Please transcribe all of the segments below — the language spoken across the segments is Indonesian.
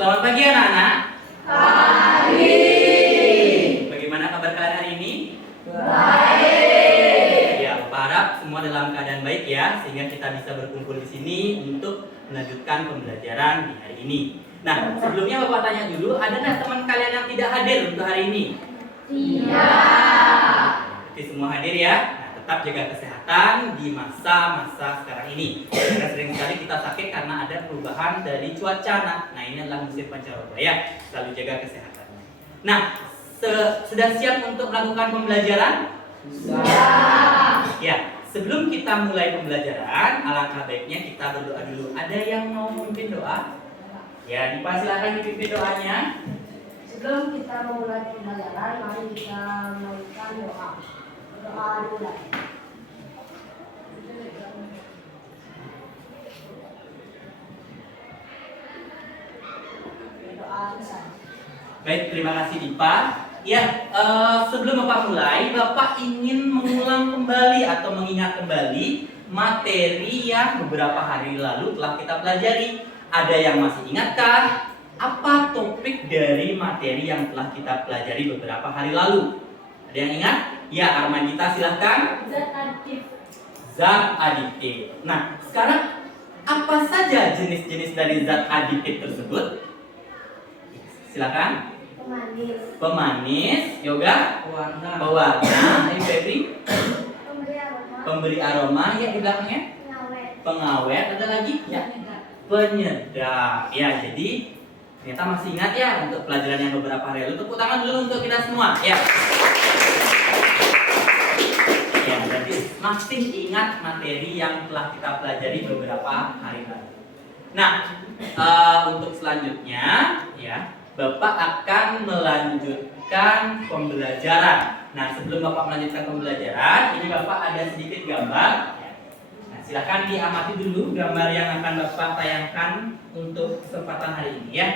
Selamat pagi anak-anak. Pagi. Bagaimana kabar kalian hari ini? Baik. Ya, Bapak harap semua dalam keadaan baik ya, sehingga kita bisa berkumpul di sini untuk melanjutkan pembelajaran di hari ini. Nah, sebelumnya Bapak tanya dulu, ada nggak teman kalian yang tidak hadir untuk hari ini? Tidak. Berarti semua hadir ya. Nah, tetap jaga kesehatan di masa-masa sekarang ini. Karena sering sekali kita sakit karena ada perubahan dari cuaca. Nah, ini adalah musim pancaroba ya. Selalu jaga kesehatannya. Nah, sudah siap untuk melakukan pembelajaran? Sudah. Ya, sebelum kita mulai pembelajaran, alangkah baiknya kita berdoa dulu. Ada yang mau memimpin doa? Ya, dipersilakan dipimpin doanya. Sebelum kita memulai pembelajaran, mari kita melakukan doa. Doa dulu. Doa besar. Baik, terima kasih Dipa. Ya, sebelum Bapak mulai, Bapak ingin mengulang kembali atau mengingat kembali materi yang beberapa hari lalu telah kita pelajari. Ada yang masih ingatkah? Apa topik dari materi yang telah kita pelajari beberapa hari lalu? Ada yang ingat? Ya, Armandita silahkan. Zat adiktif. Zat adiktif. Nah, sekarang apa saja jenis-jenis dari zat adiktif tersebut? Silakan. Pemanis. Pemanis, yoga, pewarna, Ayo Febri, Pemberi aroma. pemberi aroma, ya di belakangnya, Pengawet. pengawet, ada lagi, ya, penyedap. Ya, jadi ternyata masih ingat ya untuk pelajaran yang beberapa hari lalu. Tepuk tangan dulu untuk kita semua, ya. Ya, berarti masih ingat materi yang telah kita pelajari beberapa hari lalu. Nah, untuk selanjutnya, ya. Bapak akan melanjutkan pembelajaran. Nah, sebelum Bapak melanjutkan pembelajaran, ini Bapak ada sedikit gambar. Nah, silakan diamati dulu gambar yang akan Bapak tayangkan untuk kesempatan hari ini ya.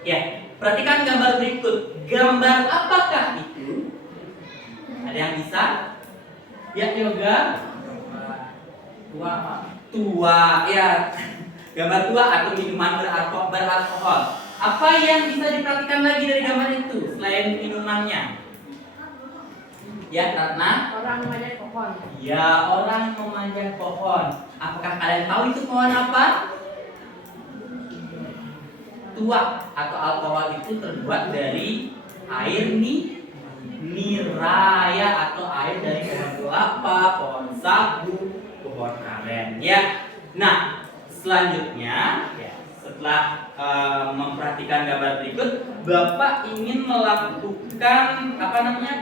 Ya, perhatikan gambar berikut. Gambar apakah itu? Ada yang bisa? Ya, yoga. Tua, ya. Gambar tua atau minuman beralkohol. Apa yang bisa diperhatikan lagi dari gambar itu selain minumannya? Ya, Ratna. Orang memanjat pohon. Ya, orang memanjat pohon. Apakah kalian tahu itu pohon apa? Tua atau alkohol itu terbuat dari air niraya atau air dari pohon kelapa, pohon sagu, pohon aren. Ya. Nah, selanjutnya, ya, setelah memperhatikan gambar berikut, Bapak ingin melakukan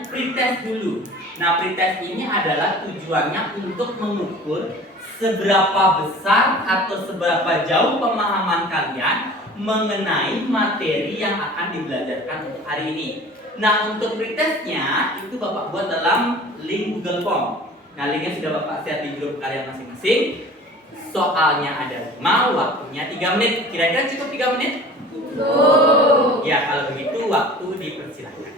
pretest dulu. Nah, pretest ini adalah tujuannya untuk mengukur seberapa besar atau seberapa jauh pemahaman kalian mengenai materi yang akan dibelajarkan untuk hari ini. Nah, untuk pretestnya itu Bapak buat dalam link Google Form. Nah, linknya sudah Bapak share di grup kalian masing-masing. Soalnya ada 5, waktunya 3 menit. Kira-kira cukup 3 menit? Cukup. Ya, kalau begitu waktu dipersilakan.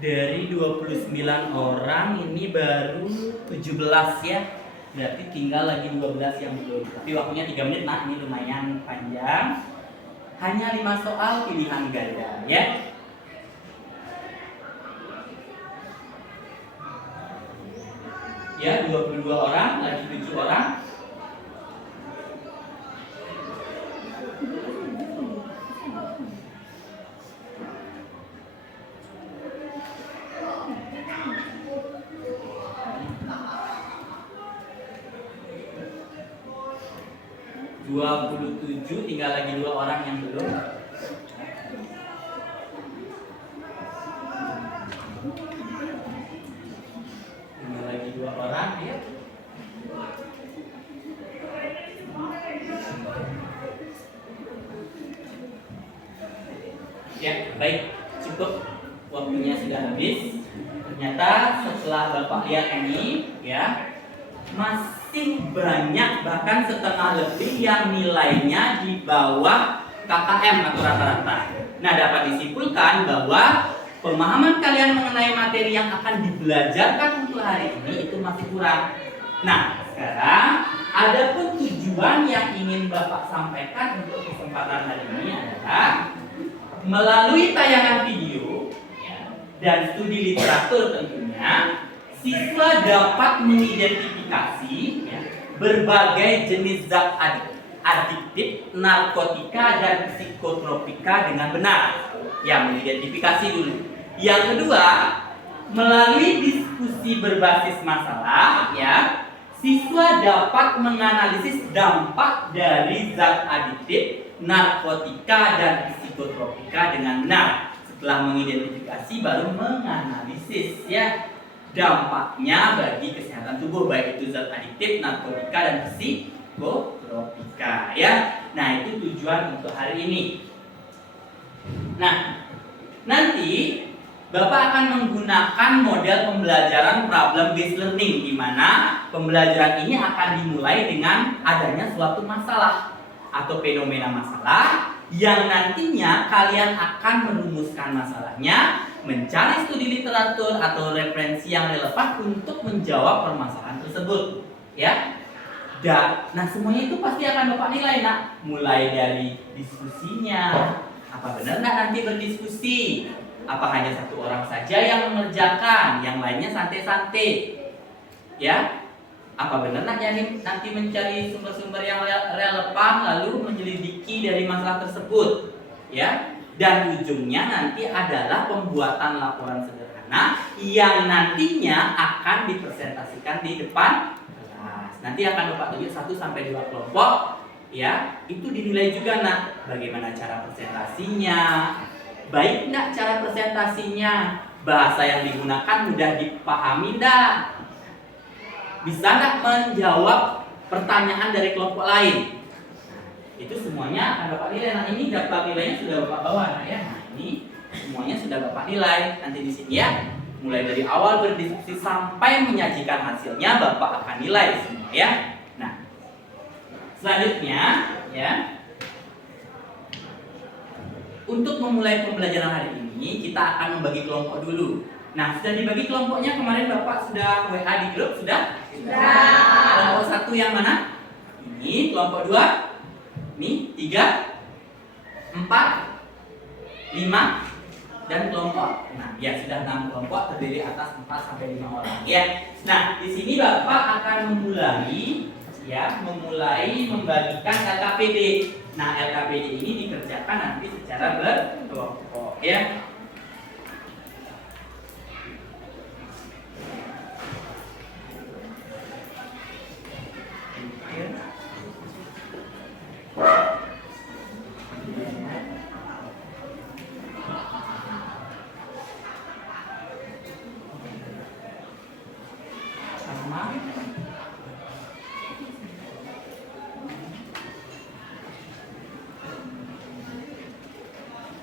Dari 29 orang ini baru 17 ya. Berarti tinggal lagi 12 yang belum. Tapi waktunya 3 menit, nah ini lumayan panjang. Hanya 5 soal pilihan ganda ya. Ya, 22 orang, lagi 7 orang. Dua 27, tinggal lagi 2 orang yang belum. Ya, baik, cukup, waktunya sudah habis. Ternyata setelah Bapak lihat ini, ya, masih banyak, bahkan setengah lebih yang nilainya di bawah KKM atau rata-rata. Nah, dapat disimpulkan bahwa pemahaman kalian mengenai materi yang akan dibelajarkan untuk hari ini itu masih kurang. Nah, sekarang adapun tujuan yang ingin Bapak sampaikan untuk kesempatan hari ini adalah melalui tayangan video, ya, dan studi literatur tentunya, siswa dapat mengidentifikasi, ya, berbagai jenis zat adiktif, narkotika, dan psikotropika dengan benar. Yang mengidentifikasi dulu. Yang kedua, melalui diskusi berbasis masalah, ya, siswa dapat menganalisis dampak dari zat adiktif, narkotika, dan psikotropika dengan benar. Setelah mengidentifikasi baru menganalisis, ya, dampaknya bagi kesehatan tubuh, baik itu zat adiktif, narkotika, dan psikotropika, ya. Nah, itu tujuan untuk hari ini. Nah, nanti Bapak akan menggunakan model pembelajaran problem based learning, di mana pembelajaran ini akan dimulai dengan adanya suatu masalah atau fenomena masalah yang nantinya kalian akan merumuskan masalahnya, mencari studi literatur atau referensi yang relevan untuk menjawab permasalahan tersebut, ya. Nah, semuanya itu pasti akan Bapak nilai, nak. Mulai dari diskusinya, apa benar nggak nanti berdiskusi? Apa hanya satu orang saja yang mengerjakan, yang lainnya santai-santai? Ya, apa benar nanti mencari sumber-sumber yang relevan lalu menyelidiki dari masalah tersebut, ya? Dan ujungnya nanti adalah pembuatan laporan sederhana yang nantinya akan dipresentasikan di depan kelas. Nanti akan Bapak tunjuk 1 sampai 2 kelompok, ya. Itu dinilai juga, nak, bagaimana cara presentasinya. Baik nggak cara presentasinya? Bahasa yang digunakan mudah dipahami nggak? Bisa nggak menjawab pertanyaan dari kelompok lain? Itu semuanya akan Bapak nilai. Nah, ini daftar nilainya sudah Bapak bawa, nah, ya. Nah, ini semuanya sudah Bapak nilai. Nanti di sini, ya, mulai dari awal berdiskusi sampai menyajikan hasilnya Bapak akan nilai semua, ya. Nah, selanjutnya, ya, untuk memulai pembelajaran hari ini, kita akan membagi kelompok dulu. Nah, sudah dibagi kelompoknya kemarin Bapak sudah WA di grup, sudah? Sudah. Kelompok 1 yang mana? Ini, kelompok 2. Ini 3, 4, 5, dan kelompok. Nah, ya, sudah 6 kelompok terdiri atas 4 sampai 5 orang, ya. Nah, di sini Bapak akan memulai membagikan LKPD. Nah, LKPD ini dikerjakan nanti secara berkelompok, ya.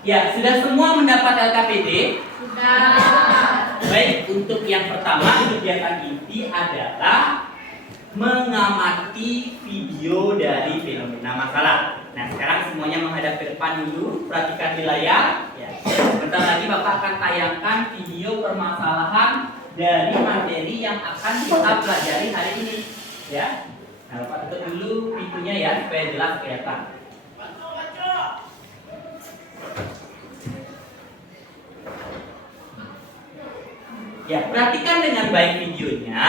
Ya, sudah semua mendapat LKPD? Sudah. Baik, untuk yang pertama kegiatan inti adalah mengamati video dari fenomena masalah. Nah, sekarang semuanya menghadap ke depan dulu, perhatikan di layar. Ya. Bentar lagi Bapak akan tayangkan video permasalahan dari materi yang akan kita pelajari hari ini. Ya. Nah, Bapak tutup dulu pintunya, ya, supaya jelas kelihatan. Ya, perhatikan dengan baik videonya,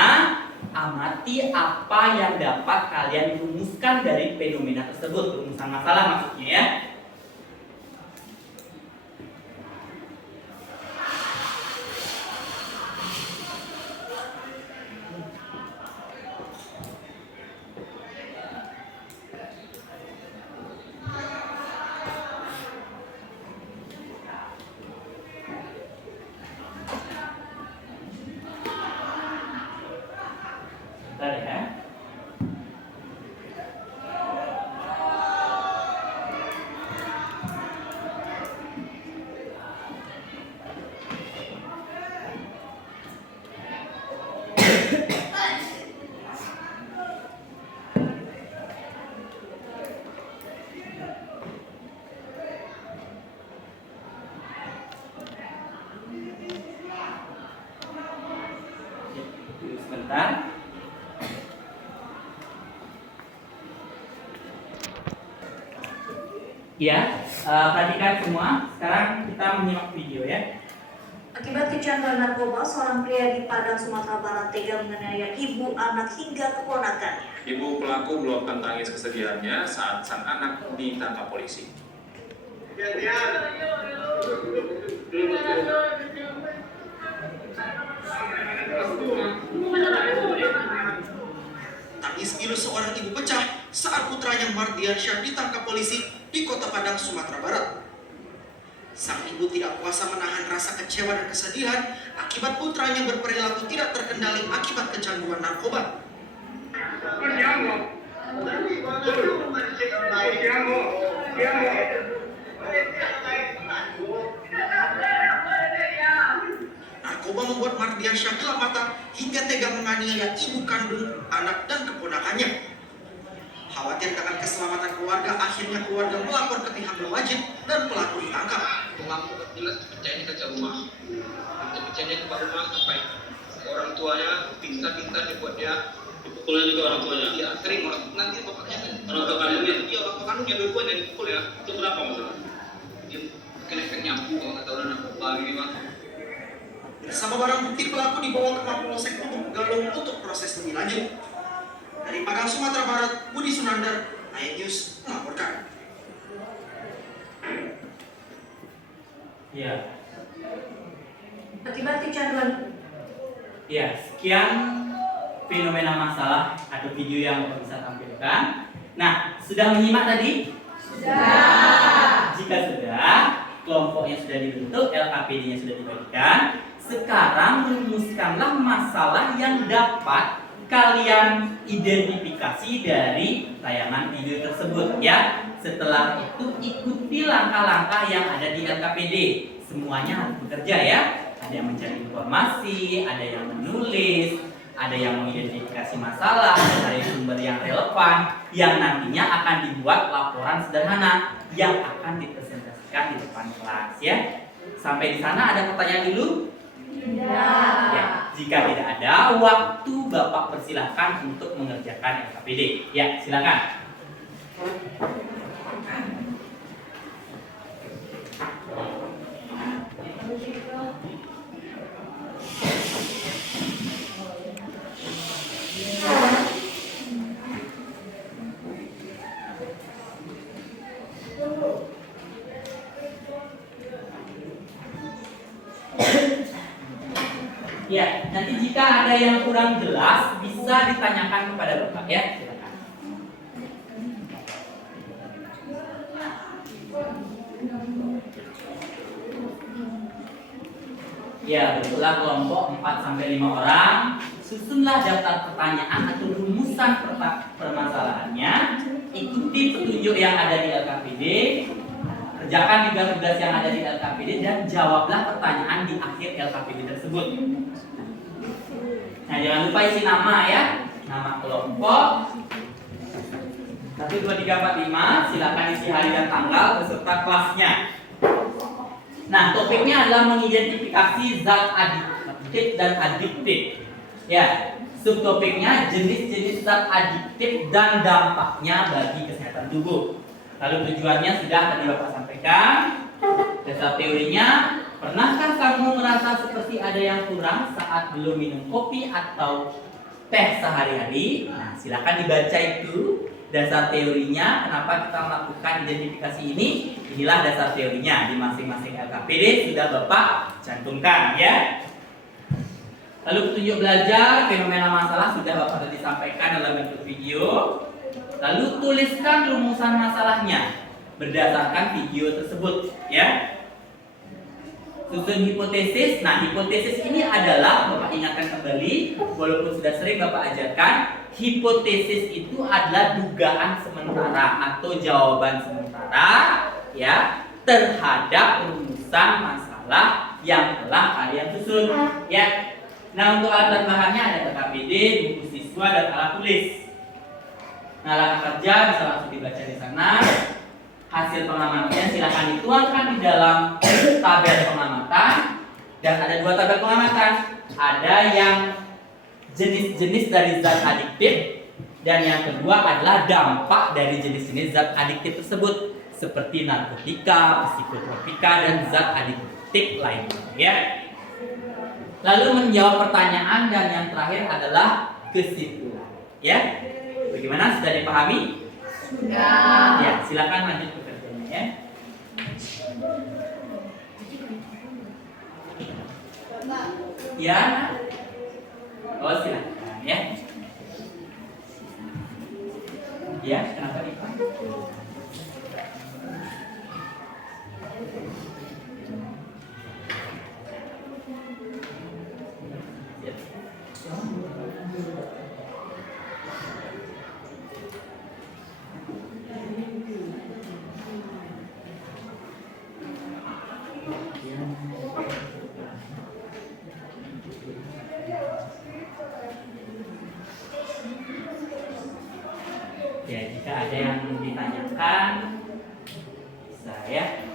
amati apa yang dapat kalian rumuskan dari fenomena tersebut, rumusan masalah maksudnya, ya. Bentar, ya. Ya, perhatikan semua. Sekarang kita menyimak video ya. Akibat kecanduan narkoba, seorang pria di Padang, Sumatera Barat tega menganiaya ibu, anak hingga keponakannya. Ibu pelaku meluapkan tangis kesedihannya saat sang anak ditangkap polisi. Tangis pilu seorang ibu pecah saat putranya Mardiansyah ditangkap polisi di Kota Padang, Sumatera Barat. Sang ibu tidak kuasa menahan rasa kecewa dan kesedihan akibat putranya berperilaku tidak terkendali akibat kecanduan narkoba. Narkoba membuat Mardiansyah gelap mata hingga tega menganiaya ibu kandung, anak, dan keponakannya. Khawatir dengan keselamatan keluarga, akhirnya keluarga melapor ke pihak berwajib dan pelaku ditangkap. Pelaku jelas dipercayai ke rumah, dipercayai ke rumah sampai orang tuanya pintar-pintar dibuat dia dipukulnya juga orang tuanya. Iya, sering orang nanti bapaknya orang tua kandungnya, iya orang tua kandungnya dua-duanya yang dipukul ya. Itu kenapa maksudnya? Dia kena nyapu kalau nggak tahu narkoba gini mah. Bersama barang bukti pelaku dibawa ke Mapolsek Lubuk Galung untuk proses lebih lanjut. Dari Padang, Sumatera Barat, Budi Sunandar, iNews melaporkan. Ya. Akibat kecanduan Ya, sekian fenomena masalah atau video yang Bapak bisa tampilkan. Nah, sudah menyimak tadi? Sudah. Jika sudah, kelompoknya sudah dibentuk, LKPD-nya sudah dibagikan. Sekarang rumuskanlah masalah yang dapat kalian identifikasi dari tayangan video tersebut ya. Setelah itu ikuti langkah-langkah yang ada di LKPD. Semuanya harus bekerja ya. Ada yang mencari informasi, ada yang menulis, ada yang mengidentifikasi masalah, mencari sumber yang relevan, yang nantinya akan dibuat laporan sederhana yang akan dipresentasikan di depan kelas ya. Sampai di sana ada pertanyaan dulu? Tidak. Ya, jika tidak ada, waktu Bapak persilahkan untuk mengerjakan LKPD. Ya, silakan. Ya, nanti jika ada yang kurang jelas bisa ditanyakan kepada Bapak ya. Silakan. Ya, bentuklah kelompok 4 sampai 5 orang. Susunlah daftar pertanyaan atau rumusan permasalahannya. Ikuti petunjuk yang ada di LKPD. Kerjakan juga tugas yang ada di LKPD dan jawablah pertanyaan di akhir LKPD tersebut. Nah, jangan lupa isi nama ya. Nama kelompok 1, 2, 3, 4, 5. Silakan isi hari dan tanggal beserta kelasnya. Nah, topiknya adalah mengidentifikasi zat adiktif dan adiktif. Ya, subtopiknya jenis-jenis zat adiktif dan dampaknya bagi kesehatan tubuh. Lalu tujuannya sudah tadi Bapak sampaikan. Dasar teorinya, pernahkah kamu merasa seperti ada yang kurang saat belum minum kopi atau teh sehari-hari? Nah, silakan dibaca itu dasar teorinya. Kenapa kita melakukan identifikasi ini? Inilah dasar teorinya di masing-masing LKPD sudah Bapak cantumkan ya. Lalu petunjuk belajar, fenomena masalah sudah Bapak tadi sampaikan dalam bentuk video. Lalu tuliskan rumusan masalahnya berdasarkan video tersebut ya. Susun hipotesis. Nah, hipotesis ini adalah, Bapak ingatkan kembali, walaupun sudah sering Bapak ajarkan, hipotesis itu adalah dugaan sementara atau jawaban sementara ya terhadap rumusan masalah yang telah kalian susun ya. Nah, untuk alat bahannya ada LKPD, buku siswa dan alat tulis. Nah, langkah kerja bisa langsung dibaca di sana. Hasil pengamatannya silakan dituangkan di dalam tabel pengamatan. Dan ada 2 tabel pengamatan. Ada yang jenis-jenis dari zat adiktif dan yang kedua adalah dampak dari jenis-jenis zat adiktif tersebut. seperti narkotika, psikotropika, dan zat adiktif lainnya ya. Lalu menjawab pertanyaan dan yang terakhir adalah kesimpulan ya. Bagaimana, sudah dipahami? Sudah. Ya, silakan lanjut ke kerjanya ya. Ya. Oh, silakan ya. Ya, kenapa nih Pak? Ya. Ya, jika ada yang ditanyakan, bisa ya.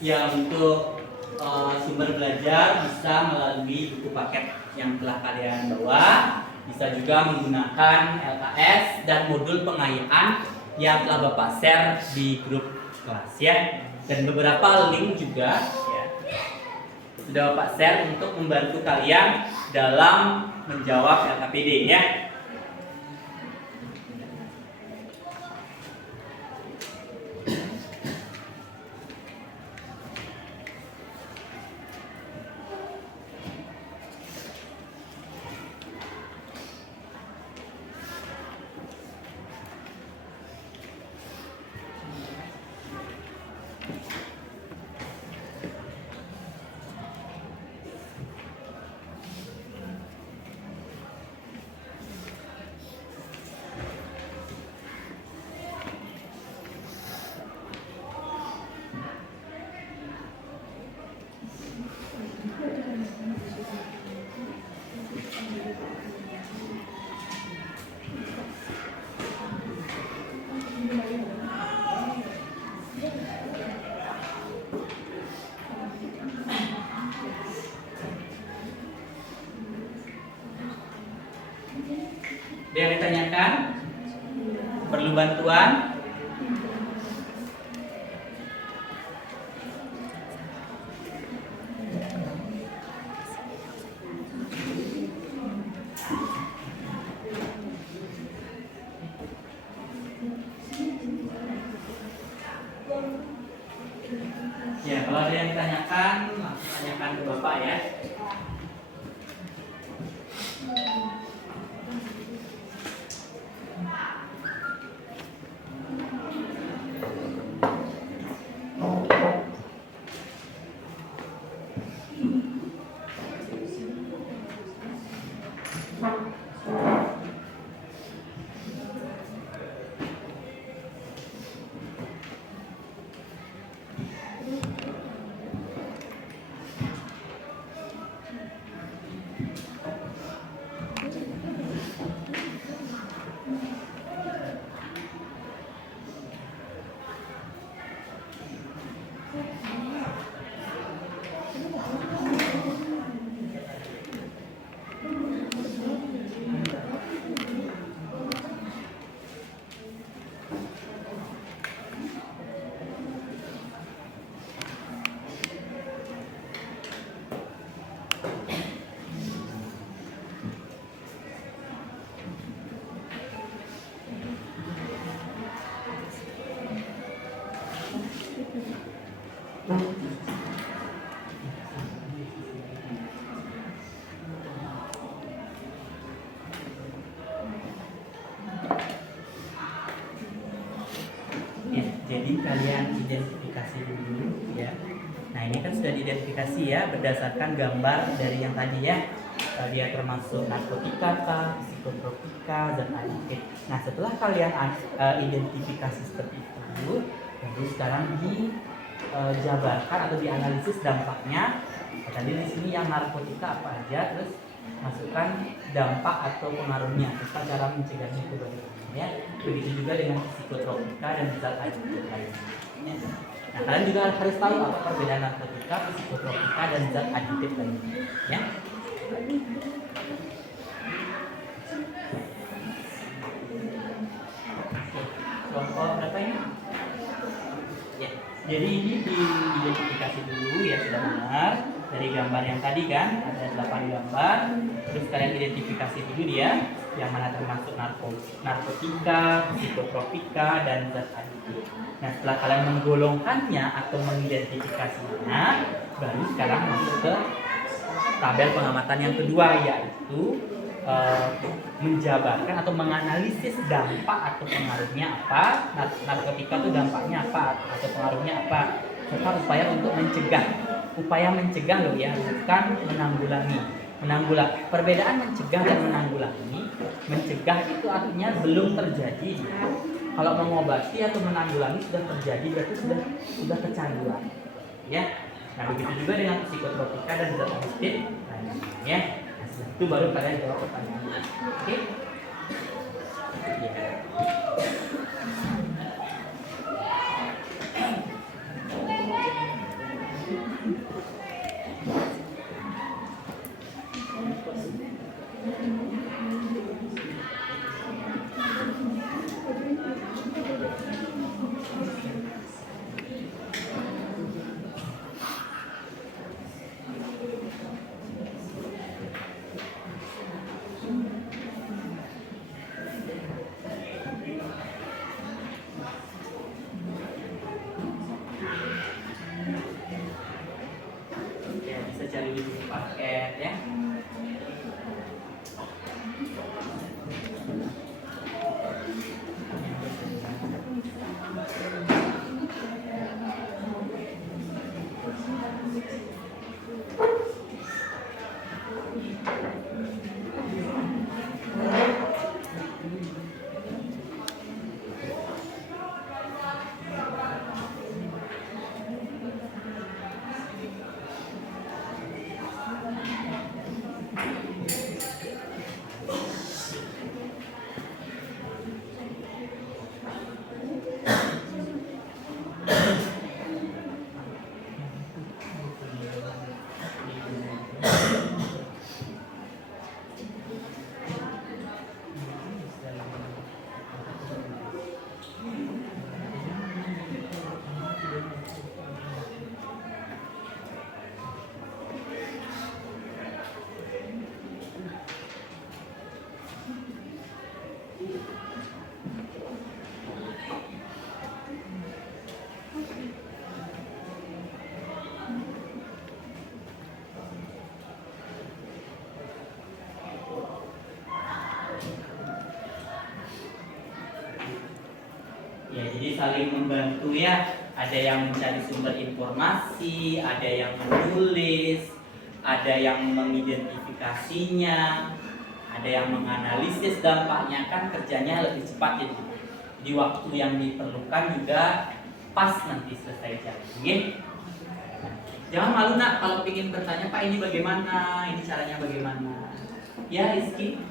Ya, untuk sumber belajar bisa melalui buku paket yang telah kalian bawa, bisa juga menggunakan LKS dan modul pengayaan yang telah Bapak share di grup kelas ya, dan beberapa link juga ya sudah Bapak share untuk membantu kalian dalam menjawab LKPD ya. Ada yang ditanyakan? Perlu bantuan? Ya, kalau ada yang ditanyakan, langsung tanyakan ke Bapak ya. Jadi kalian identifikasi dulu ya. Nah ini kan sudah diidentifikasi ya berdasarkan gambar dari yang tadi ya. Dia termasuk narkotika kah, psikotropika, zat adiktif. Nah setelah kalian identifikasi seperti itu, baru sekarang dijabarkan atau dianalisis dampaknya. Tadi di sini yang narkotika apa aja, terus masukkan dampak atau pengaruhnya, serta cara mencegahnya itu bagaimana ya. Begitu juga dengan psikotropika dan zat adiktif lainnya. Nah kalian juga harus tahu apa perbedaan narkotika, psikotropika dan zat adiktif lainnya ya. Kelompok berapa ini? Ya, jadi ini diidentifikasi dulu ya, sudah benar. Dari gambar yang tadi kan ada 8 gambar. Terus kalian identifikasi dulu dia yang mana termasuk narkotika, psikotropika dan zat adiktif. Nah setelah kalian menggolongkannya atau mengidentifikasinya, baru sekarang masuk ke tabel pengamatan yang kedua, yaitu menjabarkan atau menganalisis dampak atau pengaruhnya apa. Narkotika itu dampaknya apa atau pengaruhnya apa, serta upaya untuk mencegah. Upaya mencegah loh ya, bukan menanggulangi. Perbedaan mencegah dan menanggulangi. Mencegah itu artinya belum terjadi. Kalau mengobati atau menanggulangi sudah terjadi, berarti sudah kecanduan ya. Nah begitu juga dengan psikotropika dan zat adiktif ya. Nah, itu baru kalian jawab pertanyaan. Oke? Ya. Bisa cari di buku paket ya. Ya, jadi saling membantu ya. Ada yang mencari sumber informasi, ada yang menulis, ada yang mengidentifikasinya, ada yang menganalisis dampaknya, kan kerjanya lebih cepat jadi. Di waktu yang diperlukan juga pas nanti selesai jam. Okay? Jangan malu nak kalau ingin bertanya, Pak ini bagaimana, ini caranya bagaimana. Ya Rizky.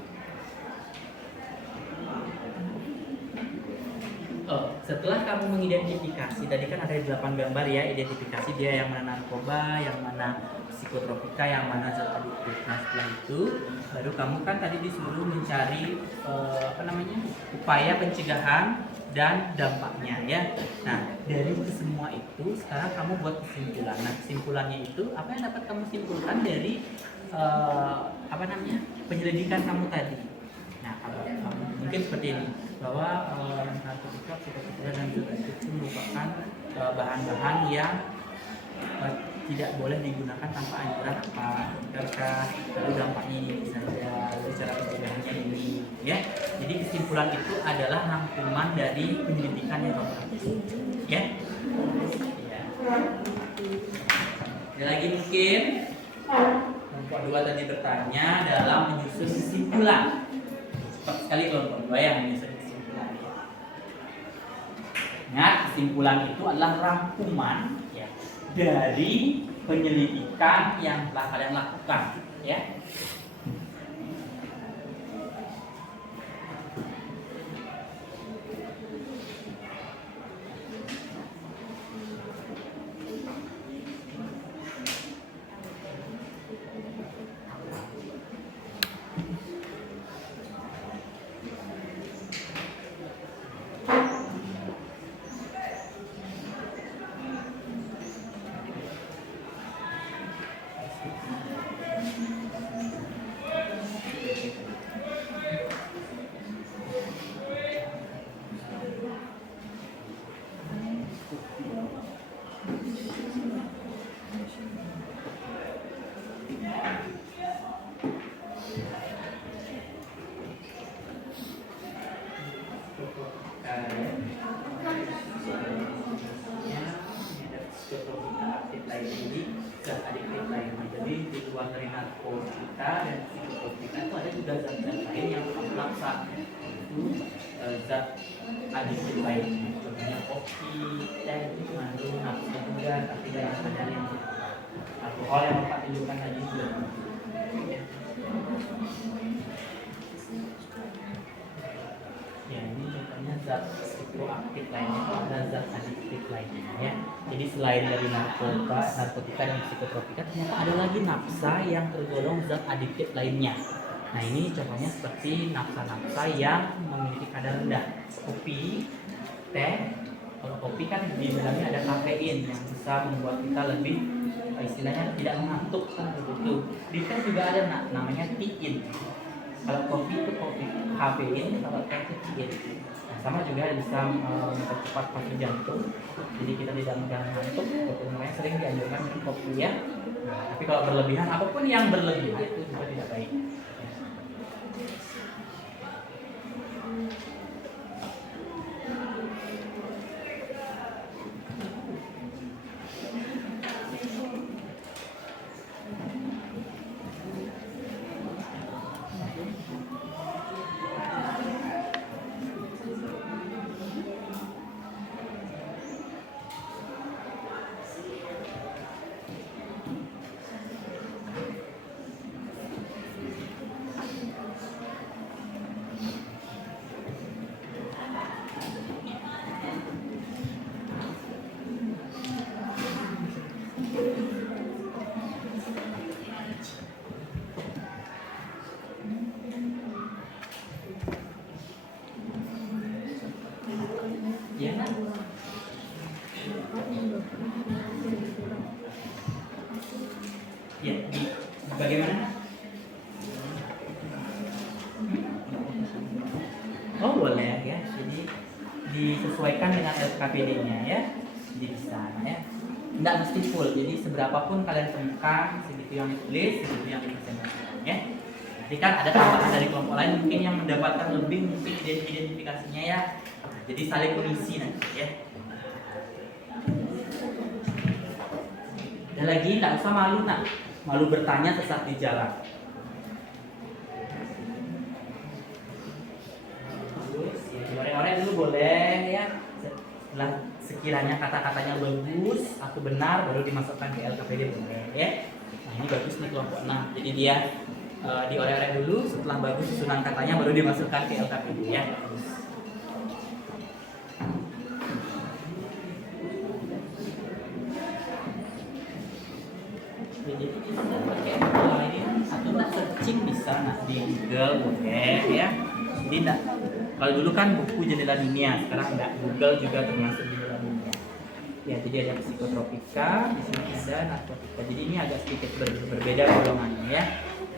Oh, setelah kamu mengidentifikasi, tadi kan ada 8 gambar ya, identifikasi dia yang mana narkoba, yang mana psikotropika, yang mana zat adiktif. Nah setelah itu, baru kamu kan tadi disuruh mencari upaya pencegahan dan dampaknya ya. Nah dari semua itu, sekarang kamu buat kesimpulan. Nah kesimpulannya itu, apa yang dapat kamu simpulkan dari penyelidikan kamu tadi. Nah mungkin seperti ini, bahwa narkotika, psikotropika dan zat adiktif itu merupakan bahan-bahan yang tidak boleh digunakan tanpa anjuran lalu dampaknya ini saja, lalu cara pencegahannya ini ya. Jadi kesimpulan itu adalah rangkuman dari penyelidikan yang kamu lakukan ya. mungkin kelompok 2 tadi bertanya dalam menyusun kesimpulan. Cepat sekali kelompok 2 yang menyusun kesimpulan. Ingat, kesimpulan itu adalah rangkuman ya, dari penyelidikan yang telah kalian lakukan ya. Jadi di luar dari narkotika dan psikotropika itu ada juga zat-zat lain yang memaksa itu zat adiktif lainnya. Contohnya kopi, teh itu mengandung nafsu juga, tapi dalam kadar yang alkohol yang Bapak tunjukkan tadi juga. Ya, ini contohnya zat psikoaktif lainnya, itu ada zat adiktif lainnya ya. Jadi selain dari narkotika dan psikotropika, ternyata ada lagi nafsa yang tergolong zat adiktif lainnya. Nah, ini contohnya seperti nafsa-nafsa yang memiliki kadar rendah. Kopi, teh, kalau kopi kan di dalamnya ada kafein yang bisa membuat kita lebih istilahnya tidak mengantuk kan begitu. Di teh juga ada namanya tein. Kalau kopi itu kopi kafein, kalau teh itu tein. Nah, sama juga bisa mempercepat pacu jantung. Jadi kita tidak mudah ngantuk. Makanya sering dianjurkan minum kopi ya. Nah, tapi kalau berlebihan, apapun yang berlebihan itu juga tidak baik. Ya, ya, bagaimana? Oh boleh ya, jadi disesuaikan dengan LKPD-nya ya, jadi bisa ya. Tidak mesti full, jadi seberapapun kalian temukan, segitu yang ditulis, segitu yang dipresentasikan ya. Nanti kan ada tambahan dari kelompok lain mungkin yang mendapatkan lebih, mungkin identifikasinya ya. Jadi saling mengisi nanti ya. Dan lagi tidak usah malu nak, malu bertanya sesat di jalan. Terus ya diorek-orek dulu boleh ya. Setelah sekiranya kata-katanya bagus atau benar baru dimasukkan ke LKPD boleh ya. Nah ini bagus nih kelompok 6. Jadi dia diorek-orek dulu, setelah bagus susunan katanya baru dimasukkan ke LKPD ya. Jadi bisa pakai ini atau nak searching bisa nak di Google boleh ya. Jadi enggak, kalau dulu kan buku jendela dunia, sekarang enggak, Google juga termasuk jendela dunia. Ya jadi ada psikotropika, di sini ada narkotika. Jadi ini agak sedikit berbeda golongannya ya.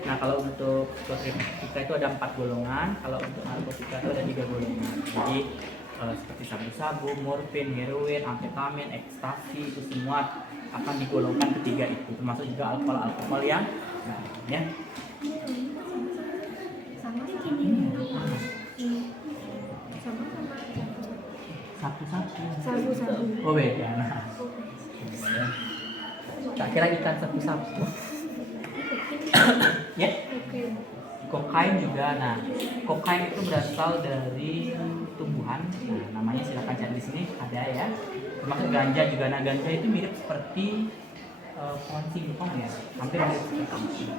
Nah kalau untuk psikotropika itu ada 4 golongan, kalau untuk narkotika itu ada 3 golongan. Jadi seperti sabu-sabu, morfin, heroin, amfetamin, ekstasi itu semua akan digolongkan ketiga itu, termasuk juga alkohol yang ya. Sabu-sabu. Oh beda. Nah. Tak kira ikan sapu-sapu. Ya. Kokain juga. Nah, kokain itu berasal dari tumbuhan. Nah, namanya silakan cari di sini ada ya. Termasuk ganja juga. Nah, ganja itu mirip seperti pohon singkong ya. Hampir mirip seperti itu.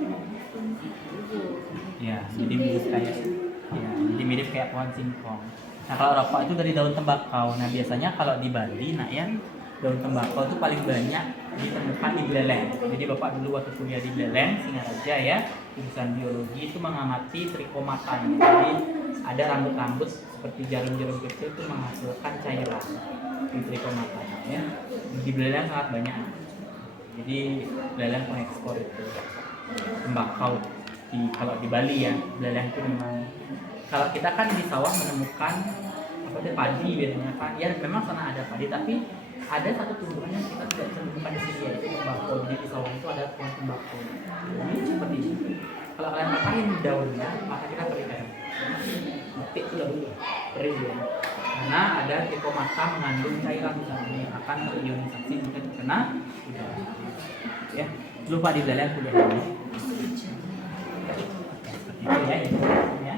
Ya, jadi mirip kayak pohon singkong. Nah, kalau rokok itu dari daun tembakau. Nah, biasanya kalau di Bali, nah ya, daun tembakau itu paling banyak ditemukan di Beleleng. Jadi Bapak dulu waktu kuliah di Beleleng, Singaraja ya, jurusan biologi itu mengamati trichomatanya. Jadi ada rambut-rambut seperti jarum-jarum kecil itu menghasilkan cairan di trichomatanya ya. Di Beleleng sangat banyak. Jadi Beleleng pengekspor itu tembakau. Kalau di Bali ya, Beleleng itu memang. Kalau kita kan di sawah menemukan padi biasanya kan, ya memang sana ada padi, tapi ada satu tumbuhan yang kita tidak bisa temukan di sini yaitu tembakau. Jadi di sawah itu ada pohon tembakau. Ini seperti ini. Kalau kalian patahin daunnya, maka kita berikan. Petik itu dulu, kering ya. Karena ada trichomata mengandung cairan di sana yang akan terionisasi jika terkena udara. Ya, lupa di Beleleng kuliah ini. Seperti itu ya.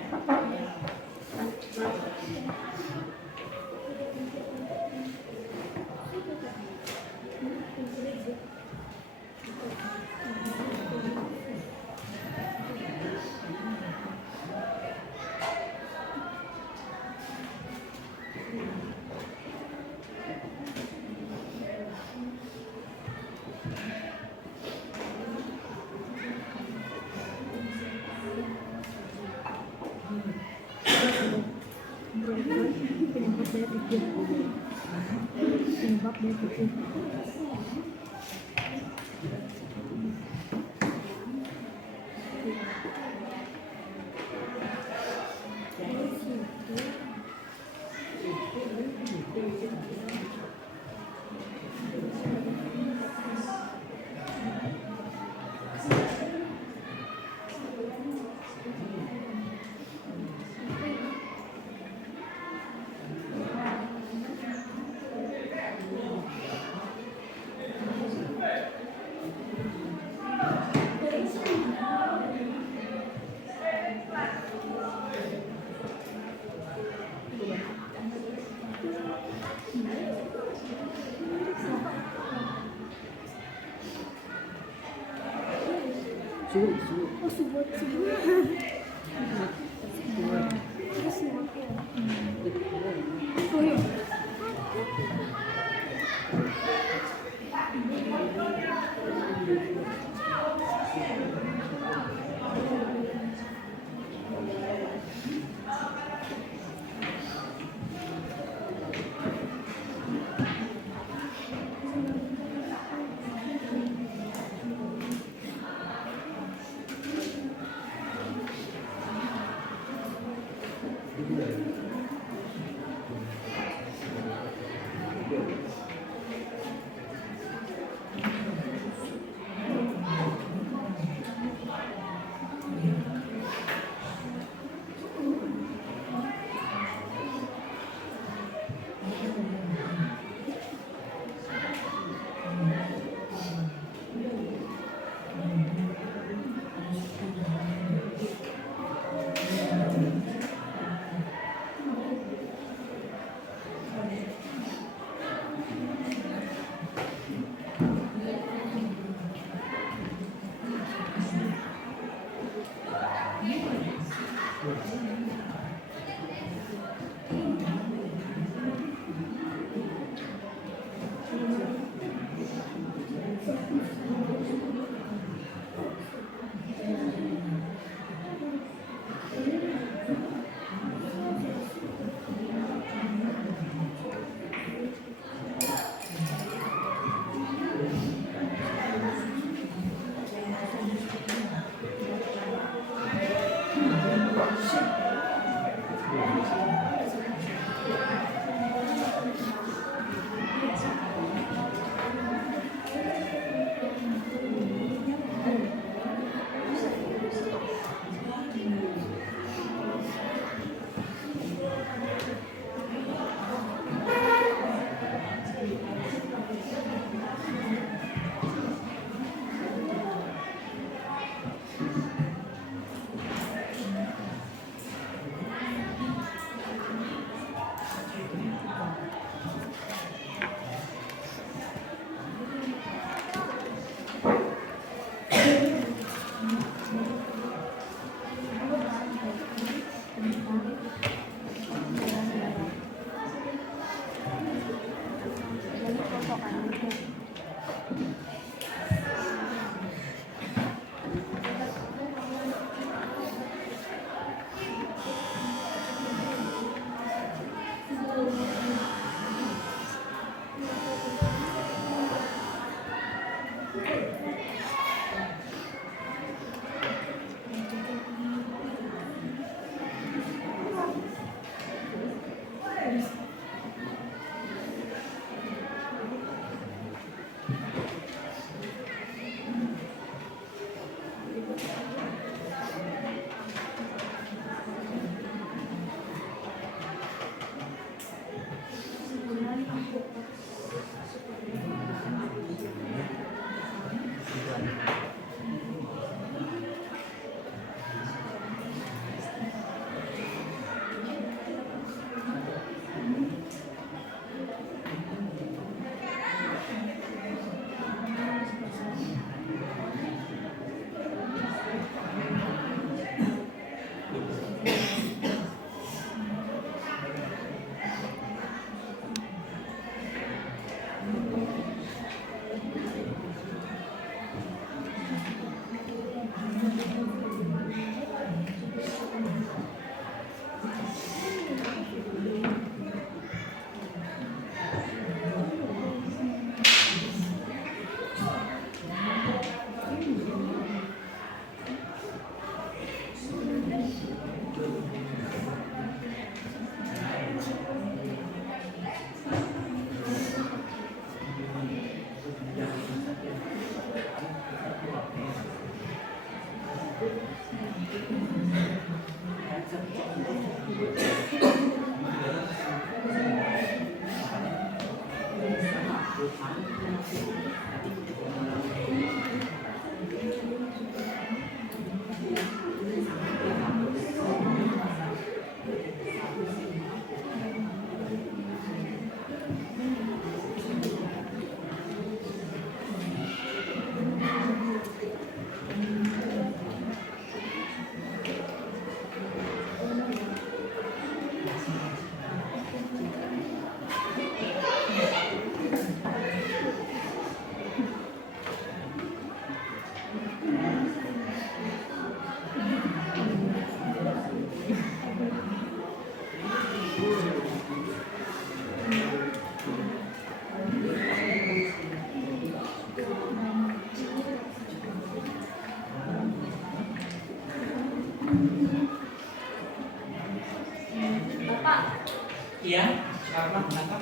Iya, karena kenapa?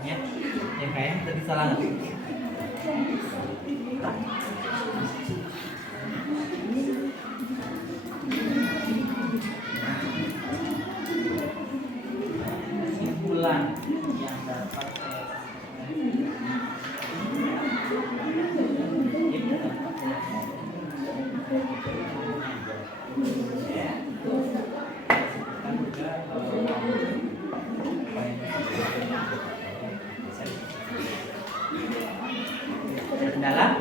Ya, ya kayaknya tadi salah. Kesimpulan yang dapat dalam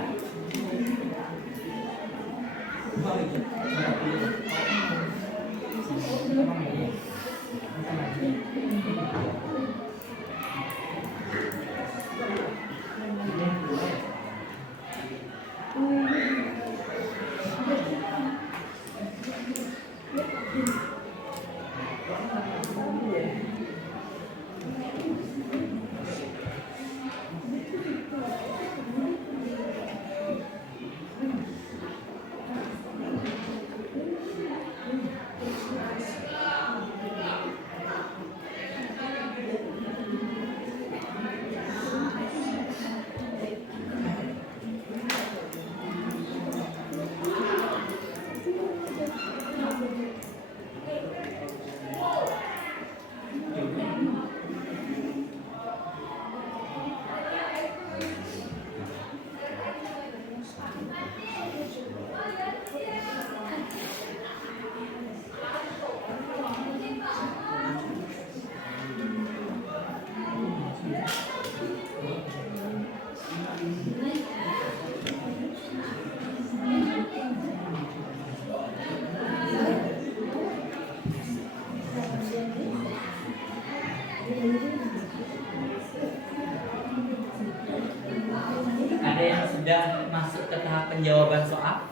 jawaban soal?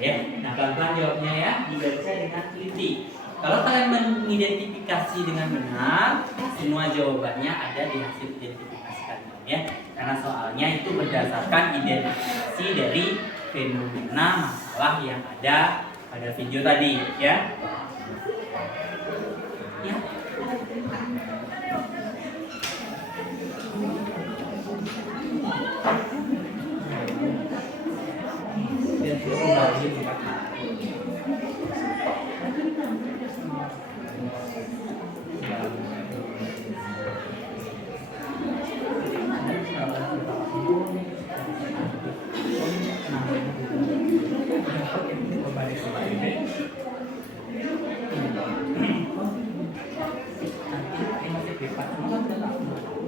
Ya, nah pelan-pelan jawabnya ya, dibaca dengan teliti. Kalau kalian mengidentifikasi dengan benar, semua jawabannya ada di hasil identifikasi kalian ya. Karena soalnya itu berdasarkan identifikasi dari fenomena masalah yang ada pada video tadi ya. Ya.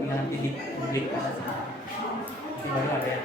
Nanti di publik baru ada yang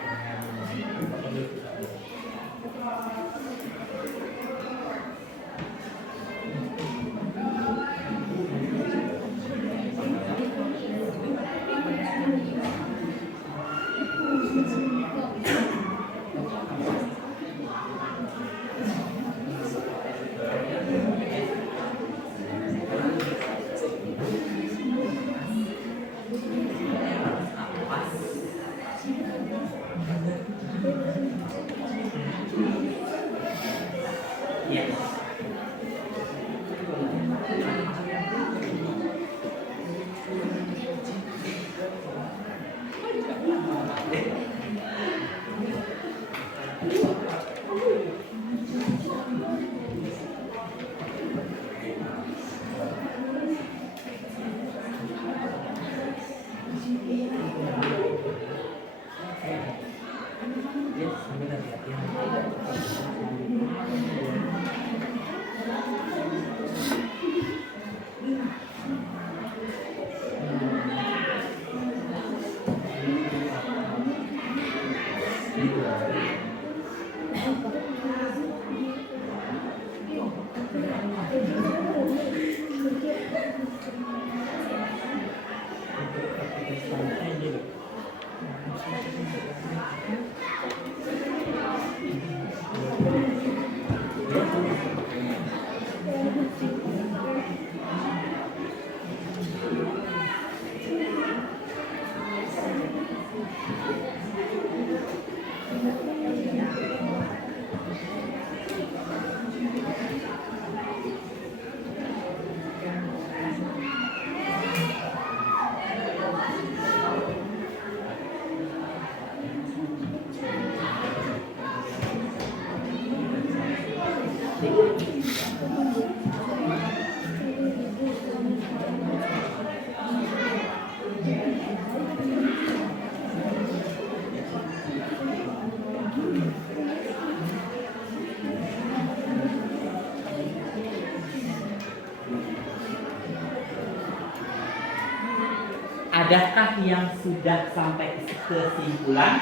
adakah yang sudah sampai kesimpulan?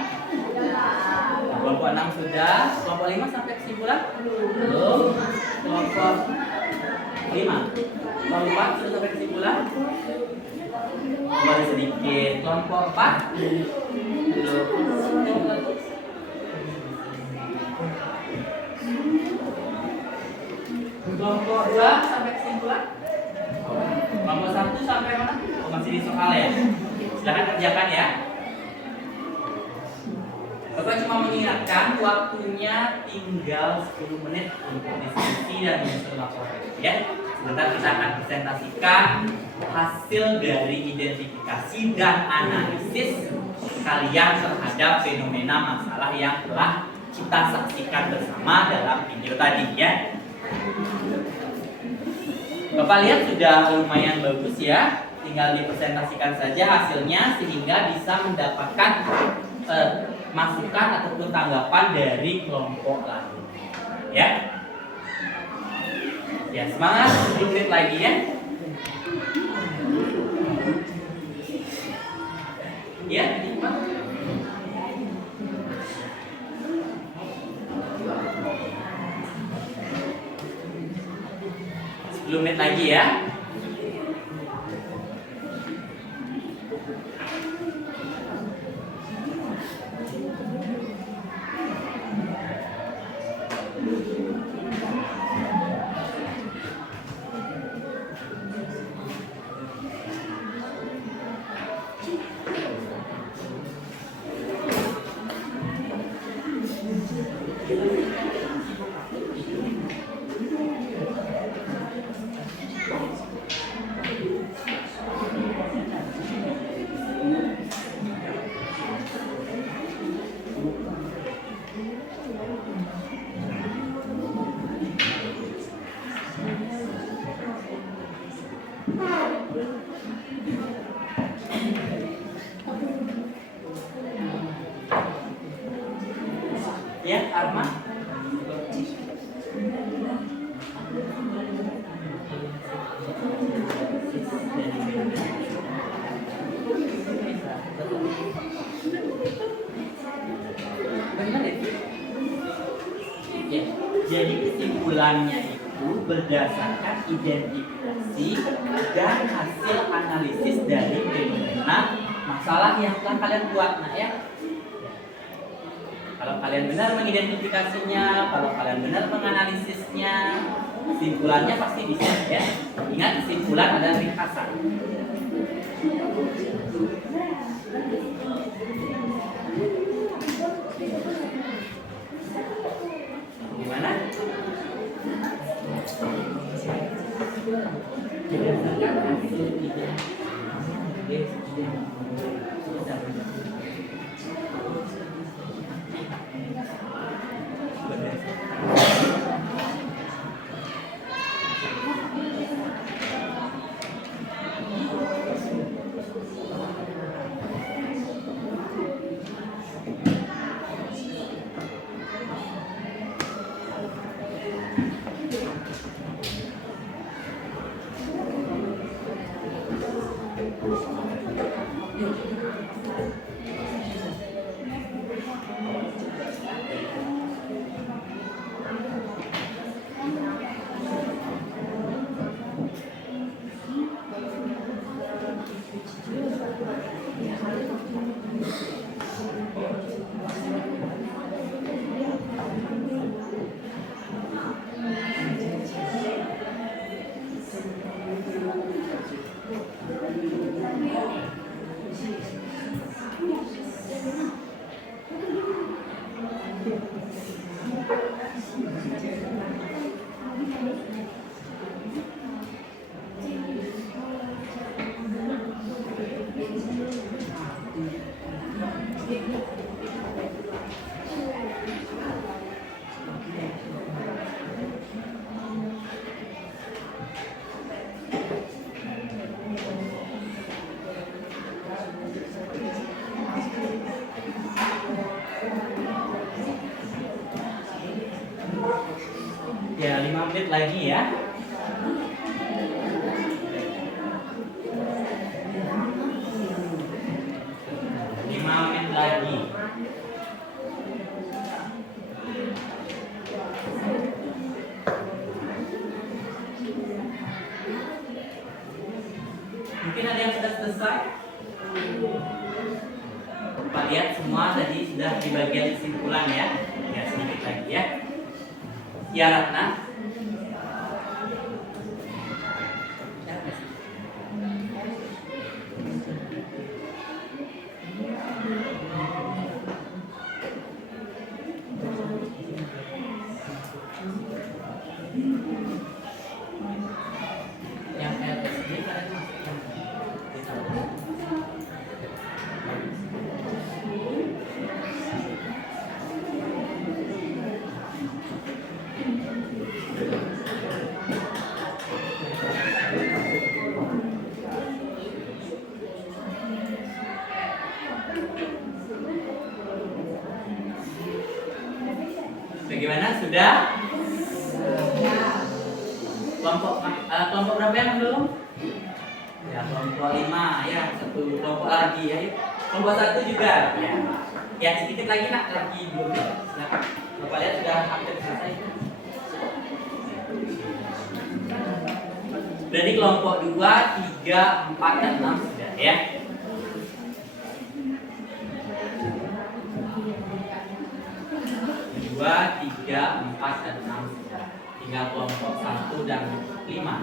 Kelompok 6 sudah, kelompok 5 sampai kesimpulan? Belum. Kelompok 5. Kelompok 4 sudah sampai kesimpulan? Baru sedikit. Kelompok 4? Belum. Kelompok 2 sampai kesimpulan? Kelompok 1 sampai mana? Oh, masih di soal ya? Silahkan kerjakan ya. Bapak cuma mengingatkan waktunya tinggal 10 menit untuk diskusi dan menyusun laporan ya. Sebentar kita akan presentasikan hasil dari identifikasi dan analisis kalian terhadap fenomena masalah yang telah kita saksikan bersama dalam video tadi ya. Bapak lihat sudah lumayan bagus ya. Tinggal dipresentasikan saja hasilnya sehingga bisa mendapatkan masukan ataupun tanggapan dari kelompok lain. Ya. Ya, semangat 10 menit lagi ya. Ya, cepat. 10 menit lagi ya. Ya, Arma. Benar itu. Ya, jadi kesimpulannya itu berdasarkan identifikasi dan hasil analisis dari fenomena masalah yang telah kalian buat. Nah ya, kalau kalian benar mengidentifikasinya, kalau kalian benar menganalisisnya, kesimpulannya pasti bisa ya. Ingat, kesimpulan adalah ringkasan. Gimana? Ya, 5 menit lagi ya. Lagi. Mungkin ada yang sudah selesai. Kita lihat semua tadi sudah di bagian kesimpulan ya. Ya, sedikit lagi ya. Ya, Ratna. Bagaimana? Sudah? Kelompok berapa yang belum? Ya, kelompok 5 ya, satu kelompok lagi ya. Kelompok 1 juga ya. Ya, sedikit lagi nak, lagi 2 menit. Silakan. Bapak lihat sudah hampir selesai. Berarti kelompok 2, 3, 4 dan 6 sudah ya. Dua, 3, 4 dan 6 sudah. Tinggal kelompok 1 dan 5.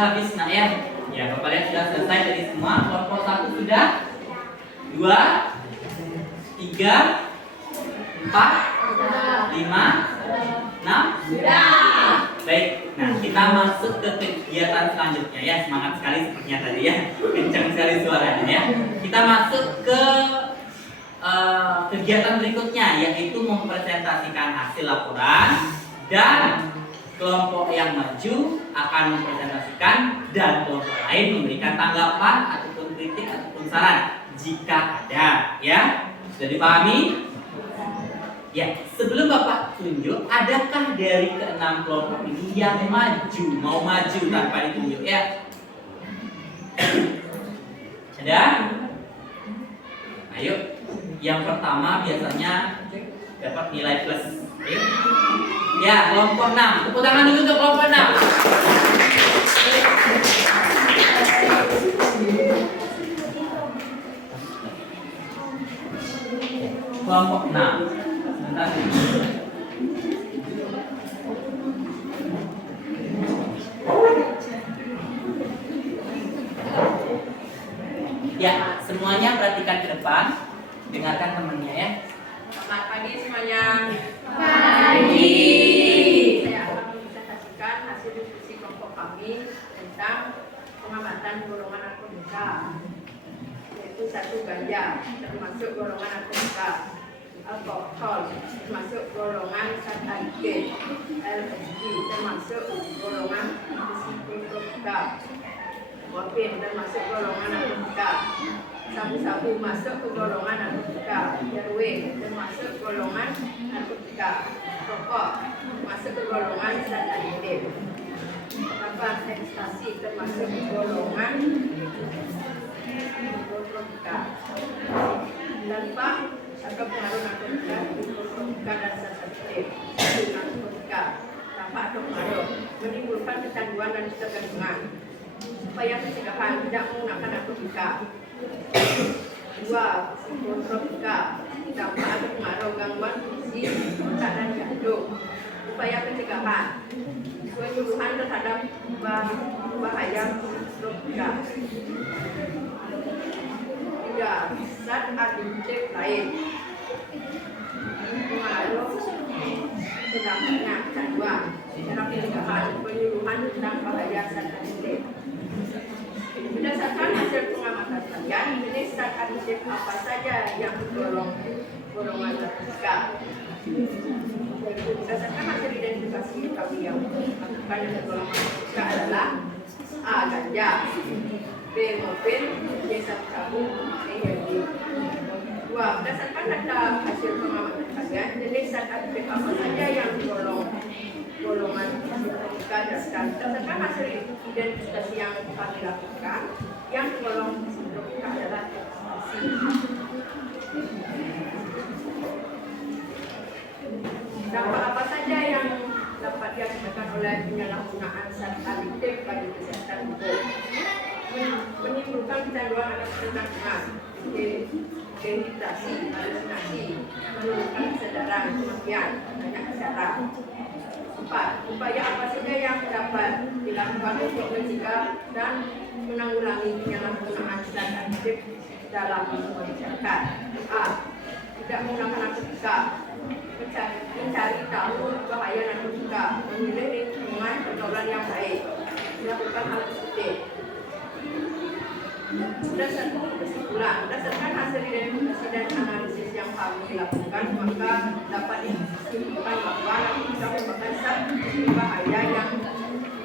habis nak ya. Ya, Bapak lihat sudah selesai dari semua. Kelompok 1 sudah, 2, 3, 4, 5, 6. Sudah. Baik, nah kita masuk ke kegiatan selanjutnya ya. Semangat sekali sepertinya tadi ya. Kencang sekali suaranya ya. Kita masuk ke kegiatan berikutnya, yaitu mempresentasikan hasil laporan, dan kelompok yang maju akan mempresentasikan dan kelompok lain memberikan tanggapan ataupun kritik ataupun saran jika ada ya. Sudah dipahami? Ya, sebelum Bapak tunjuk, adakah dari ke-6 kelompok ini yang mau maju tanpa ditunjuk ya? Ada? Ayo, yang pertama biasanya dapat nilai plus. Ayo. Ya, kelompok 6. Tepuk tangan dulu untuk kelompok 6. Kelompok 6. Sebentar. Ya, semuanya perhatikan ke depan. Dengarkan temannya ya. Selamat pagi semuanya. Pagi. Saya akan mempresentasikan hasil diskusi kelompok kami tentang pengamatan golongan narkotika, yaitu 1 ganja termasuk golongan narkotika, alkohol termasuk golongan zat adiktif, LSD termasuk golongan psikotropika, morfin termasuk golongan narkotika, sabu-sabu masuk ke golongan narkotika, heroin termasuk golongan narkotika, rokok masuk ke golongan zat adiktif, ekstasi termasuk golongan psikotropika, dampak atau pengaruh narkotika, psikotropika dan zat adiktif. Narkotika, dampak atau pengaruh menimbulkan kecanduan dan ketergantungan. Upaya pencegahan tidak menggunakan narkotika. 2. Psikotropika, dampak atau pengaruh gangguan fungsi otak dan jantung. Upaya pencegahan penyuluhan terhadap bahaya psikotropika. 3. Zat adiktif lain, pengaruh terdampaknya kecanduan. Cara pencegahan penyuluhan tentang bahaya zat adiktif. Berdasarkan hasil pengamatan kalian, jenis zat adiktif apa saja yang tergolong golongan narkotika? Berdasarkan hasil identifikasi kami yang melakukan yang tergolong narkotika adalah A. Ganja, B. Morfin, C. sabu-sabu, D. heroin. 2. Berdasarkan data hasil pengamatan kalian, jenis zat adiktif apa saja yang tergolong golongan narkotika berdasarkan hasil identifikasi yang kami lakukan, yang tergolong narkotika adalah ekstasi. Dampak apa saja yang dapat diakibatkan oleh penyalahgunaan zat adiktif bagi kesehatan tubuh? Menimbulkan kecanduan atau ketergantungan, dehidrasi, halusinasi, menurunkan kesadaran, kematian, banyak bicara. 4. Upaya apa saja yang dapat dilakukan untuk mencegah dan menanggulangi penyalahgunaan zat adiktif dalam masyarakat? A. Tidak menggunakan narkotika, mencari tahu bahaya narkotika, memilih lingkungan pergaulan yang baik, melakukan hal positif. Berdasarkan hasil identifikasi dan analisis yang kami lakukan, maka dapat disimpulkan bahwa narkotika merupakan zat berbahaya yang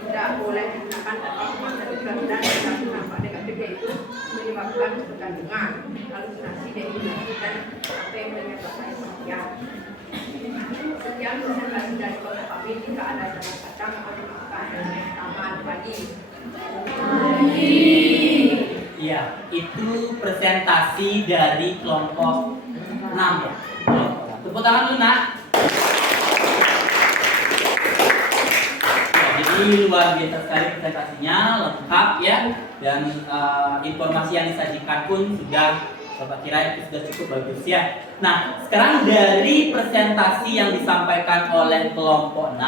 tidak boleh digunakan tanpa pemaksaan dan dalam dampak negatif, yaitu menyebabkan ketergantungan, halusinasi, dehidrasi, dan sampai menyebabkan kematian. Sekian presentasi dari kelompok kami. Jika ada salah kata, mohon dimaafkan. Selamat pagi. Iya, itu presentasi dari kelompok 6 ya. Tepuk tangan dulu nak. Ya, jadi luar biasa sekali presentasinya, lengkap ya. Dan informasi yang disajikan pun sudah Bapak kira itu sudah cukup bagus ya. Nah, sekarang dari presentasi yang disampaikan oleh kelompok 6,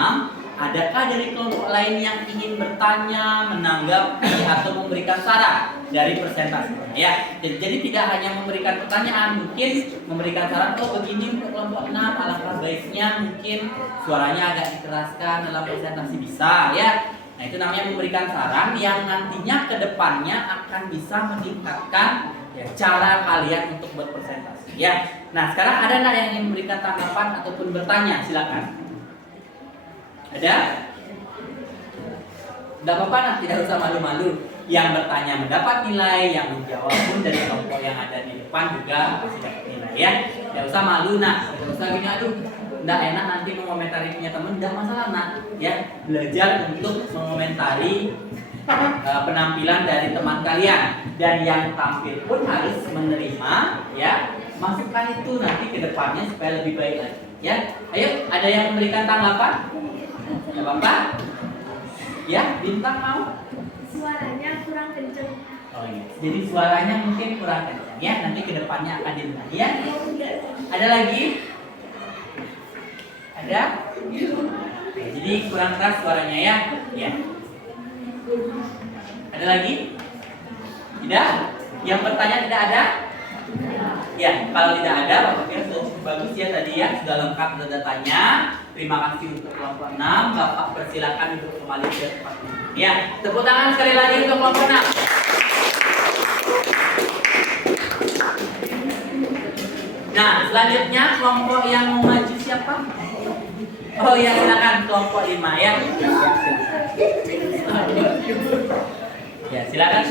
adakah dari kelompok lain yang ingin bertanya, menanggapi atau memberikan saran dari presentasinya ya. Jadi tidak hanya memberikan pertanyaan, mungkin memberikan saran, oh begini untuk kelompok 6 alangkah baiknya mungkin suaranya agak dikeraskan dalam presentasi bisa ya. Nah itu namanya memberikan saran yang nantinya ke depannya akan bisa meningkatkan ya, cara kalian untuk berpresentasi ya. Nah sekarang ada nggak yang ingin memberikan tanggapan ataupun bertanya, silakan. Ada? Tidak apa-apa, nah, tidak usah malu-malu. Yang bertanya mendapat nilai, yang menjawab pun dari kelompok yang ada di depan juga pasti dapat nilai ya. Tidak usah malu, nah. Tidak usah gini, aduh, tidak enak nanti mengomentari punya teman, tidak masalah, nah. Ya, belajar untuk mengomentari penampilan dari teman kalian, dan yang tampil pun harus menerima ya masukan itu nanti ke depannya supaya lebih baik lagi ya. Ayo, ada yang memberikan tanggapan? Tidak apa-apa? Ya, Bintang mau? Suaranya kurang kenceng. Oh iya, jadi suaranya mungkin kurang kencang ya, nanti ke depannya akan dibenahi ya. Ada lagi? Ada? Oke, jadi kurang keras suaranya ya. Ya. Ada lagi? Tidak? Yang bertanya tidak ada? Ya, kalau tidak ada, Bapak kira sudah cukup bagus ya tadi ya, sudah lengkap datanya. Terima kasih untuk kelompok 6. Bapak persilakan untuk kembali ke tempat duduk. Ya, tepuk tangan sekali lagi untuk kelompok 6. Nah, selanjutnya kelompok yang mau maju siapa? Oh ya, silakan kelompok 5 ya. Ya, silakan.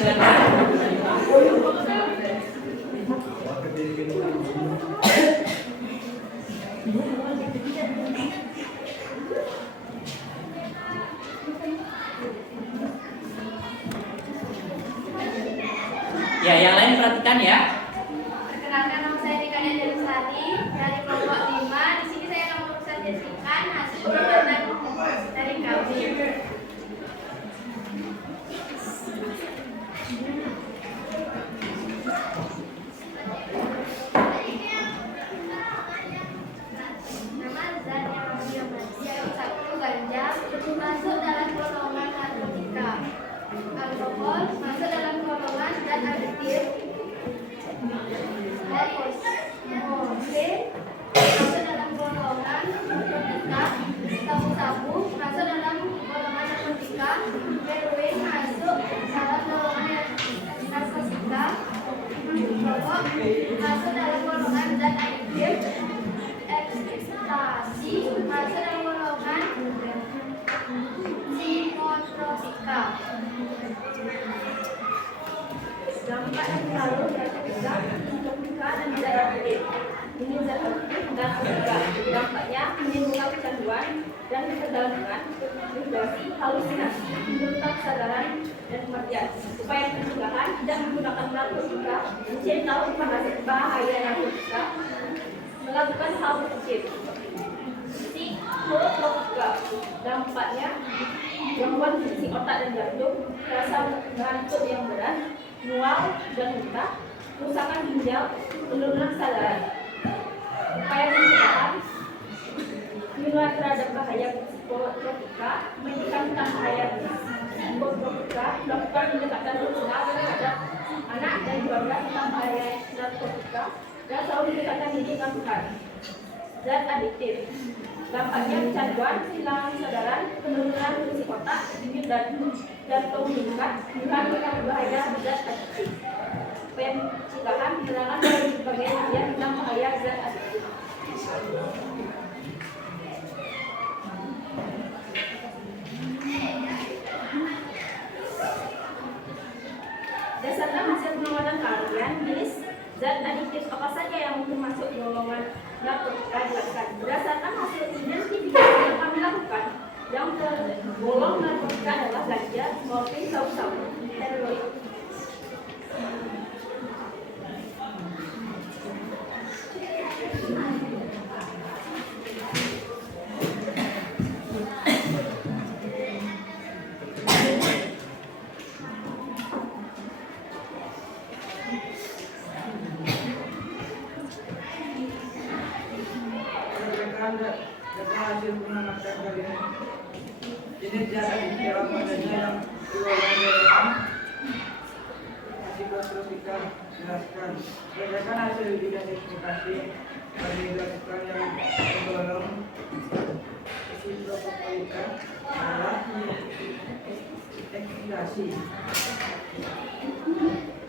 Ya, yang lain perhatikan ya. Perkenalkan, nama saya Dika Dersari dari kelompok 5. Di sini saya akan mempresentasikan hasil pengamatan dari kami. Nama zat yang satu ganja masuk dalam golongan narkotika. Alkohol masuk dalam golongan zat adiktif. Kokain masuk dalam golongan narkotika. Sabu-sabu masuk dalam golongan narkotika. Heroin masuk dalam golongan narkotika. Rokok masuk dalam golongan zat adiktif. Ekstasi masuk dalam golongan psikotropika. Dampak yang lalu narkotika dan zat adiktif. Ini zat adiktif dan narkotika. Dampaknya menimbulkan kecanduan dan ketergantungan, depresi, halusinasi, hilang kesadaran dan kematian. Upaya pencegahan: tidak menggunakan narkotika, mencari tahu bahaya narkotika, melakukan hal positif. Psikotropika, dampaknya gangguan fungsi otak dan jantung, rasa ngantuk yang berat, mual dan muntah, kerusakan ginjal, penurunan kesadaran. Upaya pencegahan: penyuluhan terhadap bahaya psikotropika, menekan bahaya psikotropika, melakukan pendekatan personal terhadap anak dan keluarga tentang bahaya narkotika, dan selalu mendekatkan diri dengan Tuhan. Zat adiktif, dampaknya kecanduan, kehilangan kesadaran, penurunan fungsi otak, dan meningkat, bukan berbahaya zat adiktif. Pencegahan: penerangan dari berbagai media tentang bahaya zat adiktif. Berdasarkan hasil pengamatan kalian, jenis zat adiktif apa saja yang termasuk golongan narkotika dilakukan. Berdasarkan hasil identifikasi yang kami lakukan, yang tergolong narkotika adalah ganja, morfin, sabu-sabu, heroin. Hasil pengamatan kalian. padanya yang diwarnai psikotropika. Jelaskan. Berdasarkan hasil identifikasi bagi dilakukan yang mendorong psikotropika adalah ekstasi.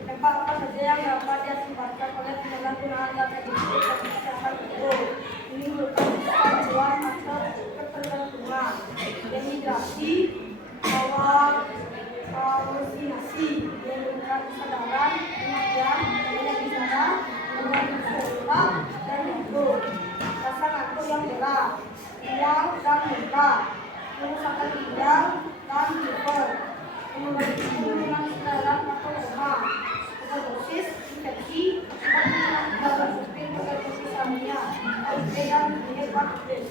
Dampak apa saja yang dapat diakibatkan oleh penyalahgunaan data identitas kesehatan itu? Menimbulkan gangguan atau ketergantungan, dehidrasi, halusinasi, menimbulkan kesadaran, kematian, penyakit bicara, gangguan serta dan hidup, rasa ngantuk yang berat, mual dan muntah, kerusakan ginjal dan liver, penurunan kesadaran atau koma, overdosis, infeksi, akibat gagal supin, tuberkulosis anemia, HIV dan hepatitis.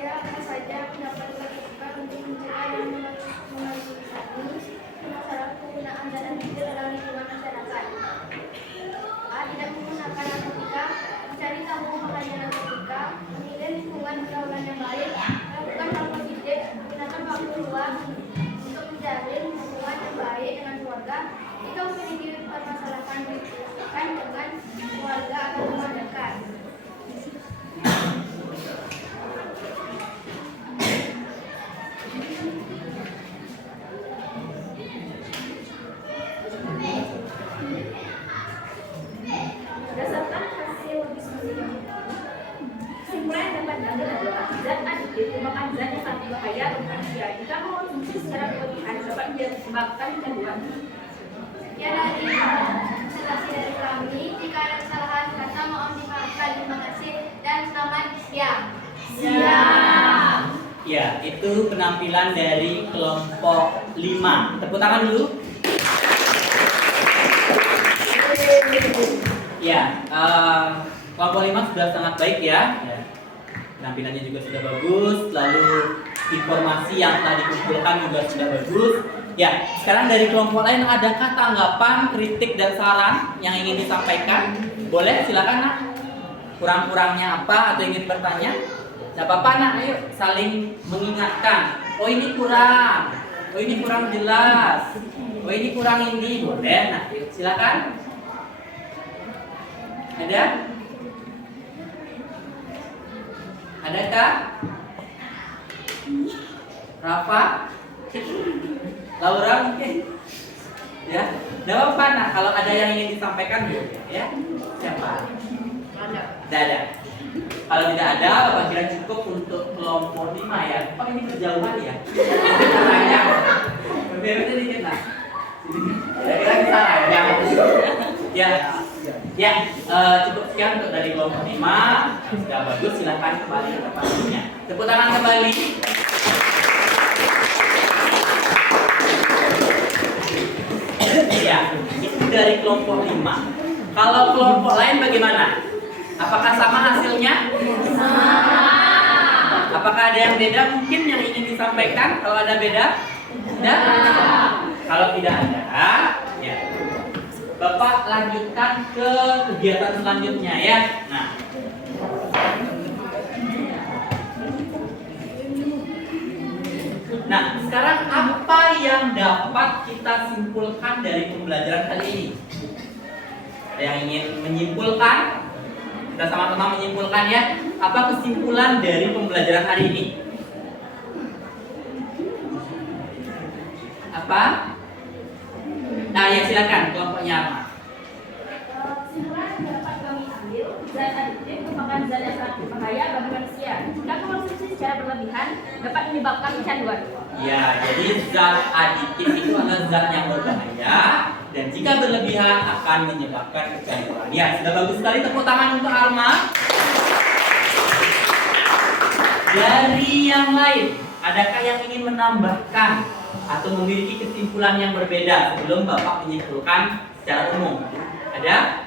Apa saja yang dapat dilakukan untuk mencegah dan menangani masalah penggunaan dana digital dalam lingkungan masyarakat? A. Tidak menggunakan narkotika, mencari tahu bahaya narkotika, menilai lingkungan pergaulan yang baik, melakukan hal positif, menggunakan waktu luang untuk menjalin hubungan yang baik dengan keluarga. Jika memiliki permasalahan diskusikan dengan keluarga atau teman dekat. Berdasarkan hasil diskusi kesimpulan yang dapat diambil adalah zat adiktif merupakan zat yang sangat berbahaya bagi manusia. Jika mengonsumsi secara berlebihan dapat menyebabkan gangguan. Ya, dari presentasi dari kami, jika ada kesalahan kata mohon dimaafkan. Terima kasih dan selamat siang. Ya, itu penampilan dari kelompok 5. Tepuk tangan dulu. Ya, kelompok 5 sudah sangat baik ya. Penampilannya juga sudah bagus, lalu informasi yang telah dikumpulkan juga sudah bagus. Ya, sekarang dari kelompok lain adakah tanggapan, kritik dan saran yang ingin disampaikan? Boleh, silakan nak. Kurang-kurangnya apa atau ingin bertanya? Tidak apa-apa nak, ayo saling mengingatkan. Oh ini kurang, oh ini kurang jelas, oh ini kurang ini. Boleh nak, silakan. Ada? Adakah? Rafa? Laura mungkin? Ya, tidak apa-apa nah, kalau ada yang ingin disampaikan ya. Siapa? Tidak ada. Kalau tidak ada, Bapak kira cukup untuk kelompok 5 ya. Pak ini berjauhan ya. Caranya berbeda dikit lah. Kira-kira di sana ya. Ya, cukup sekian untuk dari kelompok 5. Sudah bagus, silakan kembali ke tempat duduknya. Tepuk tangan kembali. Ya, itu dari kelompok 5. Kalau kelompok lain bagaimana? Apakah sama hasilnya? Sama. Apakah ada yang beda mungkin yang ingin disampaikan? Kalau ada beda? Tidak? Kalau tidak ada, ya. Bapak lanjutkan ke kegiatan selanjutnya ya. Nah, sekarang apa yang dapat kita simpulkan dari pembelajaran kali ini? Ada yang ingin menyimpulkan? Kita sama-sama menyimpulkan ya. Apa kesimpulan dari pembelajaran hari ini? Apa? Nah, ya silakan kelompoknya apa? Kesimpulan yang dapat kami ambil, zat adiktif merupakan zat yang sangat berbahaya bagi manusia. Jika konsumsi secara berlebihan dapat menyebabkan kecanduan. Ya, jadi zat adiktif itu adalah zat yang berbahaya dan jika berlebihan akan menyebabkan kecanduan. Ya, sudah bagus sekali, tepuk tangan untuk Alma. Dari yang lain, adakah yang ingin menambahkan atau memiliki kesimpulan yang berbeda sebelum Bapak menyimpulkan secara umum? Ada?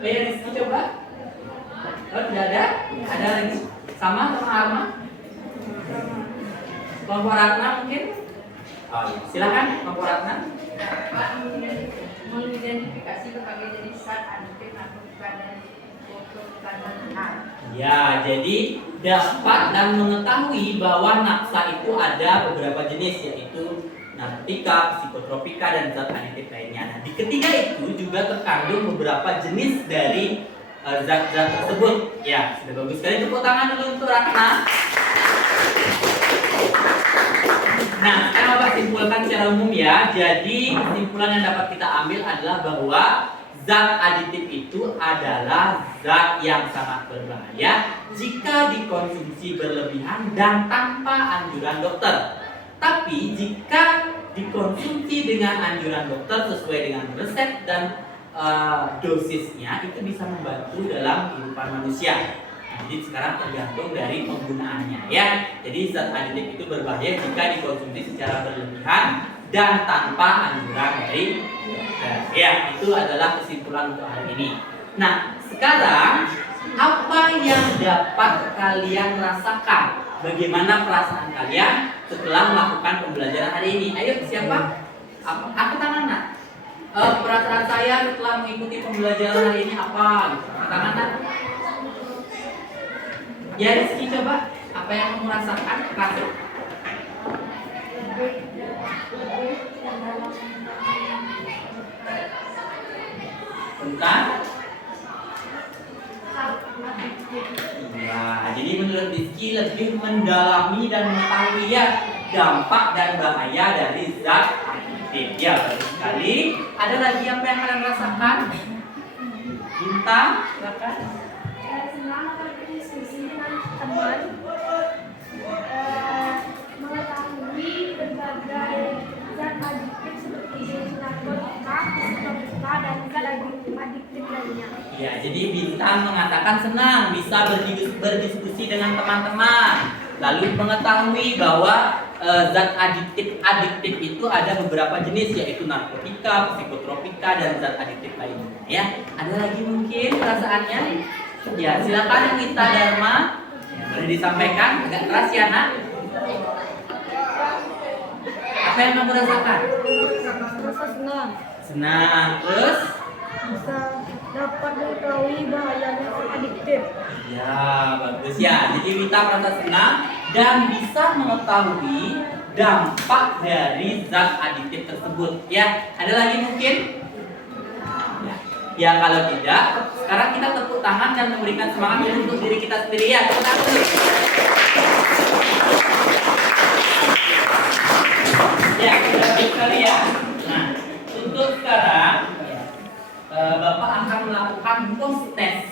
Ya, Rizky coba. Oh, tidak ada? Ada lagi? Sama Arma? Kelompok Ratna mungkin? Oh, iya. Silakan kelompok Ratna. mengidentifikasi berbagai jenis zat aditif narkotika dan psikotropika dengan benar. Ya, jadi dapat dan mengetahui bahwa naksa itu ada beberapa jenis, yaitu narkotika, psikotropika, dan zat aditif lainnya. Nah, di ketiga itu juga terkandung beberapa jenis dari zat-zat tersebut. Ya, sudah bagus sekali. Tepuk tangan dulu untuk Ratna. Nah, sekarang Bapak simpulkan secara umum ya. Jadi, kesimpulan yang dapat kita ambil adalah bahwa zat aditif itu adalah zat yang sangat berbahaya jika dikonsumsi berlebihan dan tanpa anjuran dokter. Tapi jika dikonsumsi dengan anjuran dokter sesuai dengan resep dan dosisnya, itu bisa membantu dalam kehidupan manusia. Jadi sekarang tergantung dari penggunaannya ya. Jadi zat aditif itu berbahaya jika dikonsumsi secara berlebihan dan tanpa anjuran dari dokter. Ya, itu adalah kesimpulan untuk hari ini. Nah, sekarang apa yang dapat kalian rasakan? Bagaimana perasaan kalian setelah melakukan pembelajaran hari ini? Ayo, siapa? Angkat tangan, nak. Perasaan saya setelah mengikuti pembelajaran hari ini apa? Angkat tangan, nak. Ya, Rizky, coba. Apa yang kamu rasakan? Kasih. Tentang? Ya, jadi menurut Rizky lebih mendalami dan mengetahui ya dampak dan bahaya dari zat aditif. Ya, bagus sekali. Ada lagi apa yang kalian rasakan? Bintang, silakan. Senang berdiskusi dengan teman, mengetahui berbagai zat aditif seperti jenis narkotika, psikotropika, dan zat adiktif lainnya. Ya, jadi Bintang mengatakan senang bisa berdiskusi dengan teman-teman, lalu mengetahui bahwa zat adiktif itu ada beberapa jenis, yaitu narkotika, psikotropika, dan zat adiktif lainnya. Ya, ada lagi mungkin perasaannya? Ya, silakan Nita Dharma. Ya, boleh disampaikan agak keras ya, nak. Apa yang kamu rasakan? Merasa senang, Senang, terus? bisa dapat mengetahui bahayanya adiktif. Ya, bagus ya. Jadi Wita merasa senang dan bisa mengetahui dampak dari zat adiktif tersebut. Ya, ada lagi mungkin? Ya, kalau tidak, sekarang kita tepuk tangan dan memberikan semangat dulu untuk diri kita sendiri ya. Tepuk tangan dulu. Ya, bagus sekali ya. Nah, untuk sekarang Bapak akan melakukan post test.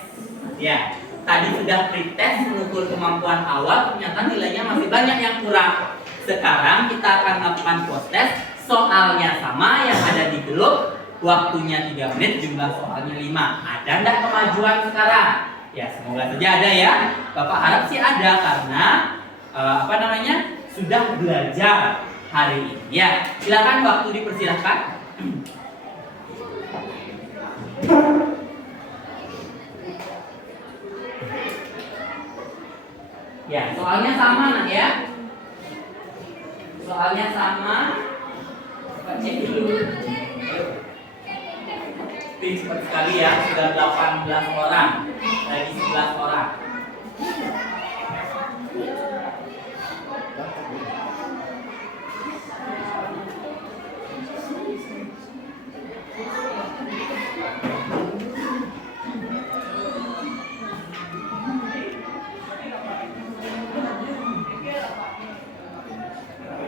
Ya, tadi sudah pre-test mengukur kemampuan awal, ternyata nilainya masih banyak yang kurang. Sekarang kita akan melakukan post test. Soalnya sama yang ada di grup, waktunya 3 menit, jumlah soalnya 5. Ada enggak kemajuan sekarang? Ya, semoga saja ada ya. Bapak harap sih ada karena sudah belajar hari ini. Ya, silakan waktu dipersilahkan. Ya, soalnya sama nak ya. Soalnya sama. Coba cek dulu. Cepat sekali ya, sudah 18 orang. Lagi 11 orang.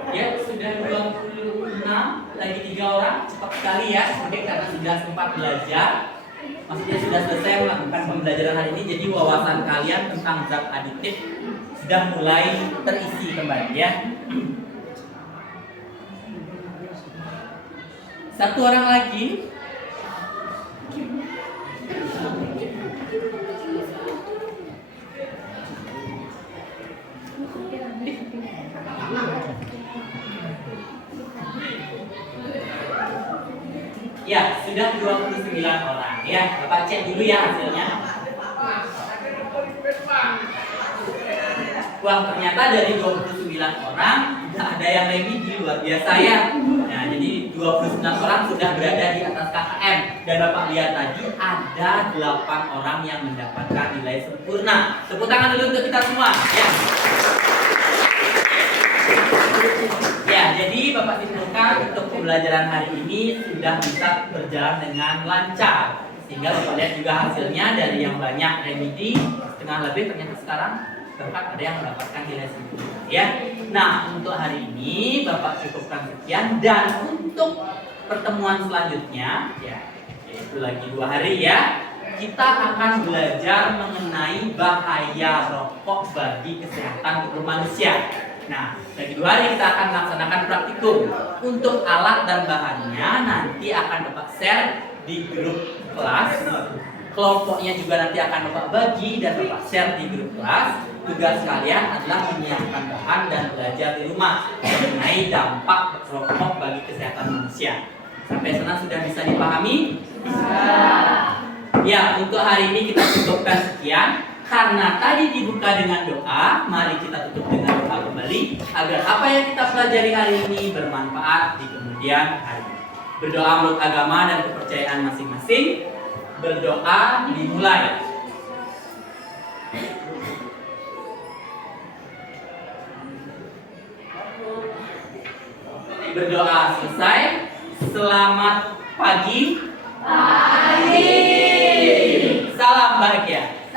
Ya, sudah 26, lagi 3 orang, cepat sekali ya, mungkin karena sudah sempat belajar. Maksudnya sudah selesai melakukan pembelajaran hari ini, jadi wawasan kalian tentang zat aditif sudah mulai terisi kembali ya. Satu orang lagi. Ya, sudah 29 orang ya. Bapak cek dulu ya hasilnya. Wah, ternyata dari 29 orang tidak ada yang remedi, luar biasa ya. Nah, jadi 29 orang sudah berada di atas KKM. Dan Bapak lihat tadi ada 8 orang yang mendapatkan nilai sempurna. Tepuk tangan dulu untuk kita semua. Ya, jadi Bapak simpulkan untuk pembelajaran hari ini sudah bisa berjalan dengan lancar. Sehingga Bapak lihat juga hasilnya dari yang banyak remedi setengah lebih ternyata sekarang bahkan ada yang mendapatkan nilai sempurna ya. Nah, untuk hari ini Bapak cukupkan sekian dan untuk pertemuan selanjutnya ya, yaitu lagi 2 hari ya, kita akan belajar mengenai bahaya rokok bagi kesehatan tubuh manusia. Nah, lagi 2 hari kita akan melaksanakan praktikum. Untuk alat dan bahannya nanti akan Bapak share di grup kelas. Kelompoknya juga nanti akan Bapak bagi dan Bapak share di grup kelas. Tugas kalian adalah menyiapkan bahan dan belajar di rumah mengenai dampak rokok bagi kesehatan manusia. Sampai sana sudah bisa dipahami? Ya, untuk hari ini kita cukupkan sekian. Karena tadi dibuka dengan doa, mari kita tutup dengan doa kembali agar apa yang kita pelajari hari ini bermanfaat di kemudian hari. Berdoa menurut agama dan kepercayaan masing-masing. Berdoa dimulai. Berdoa selesai. Selamat pagi. Salam bahagia.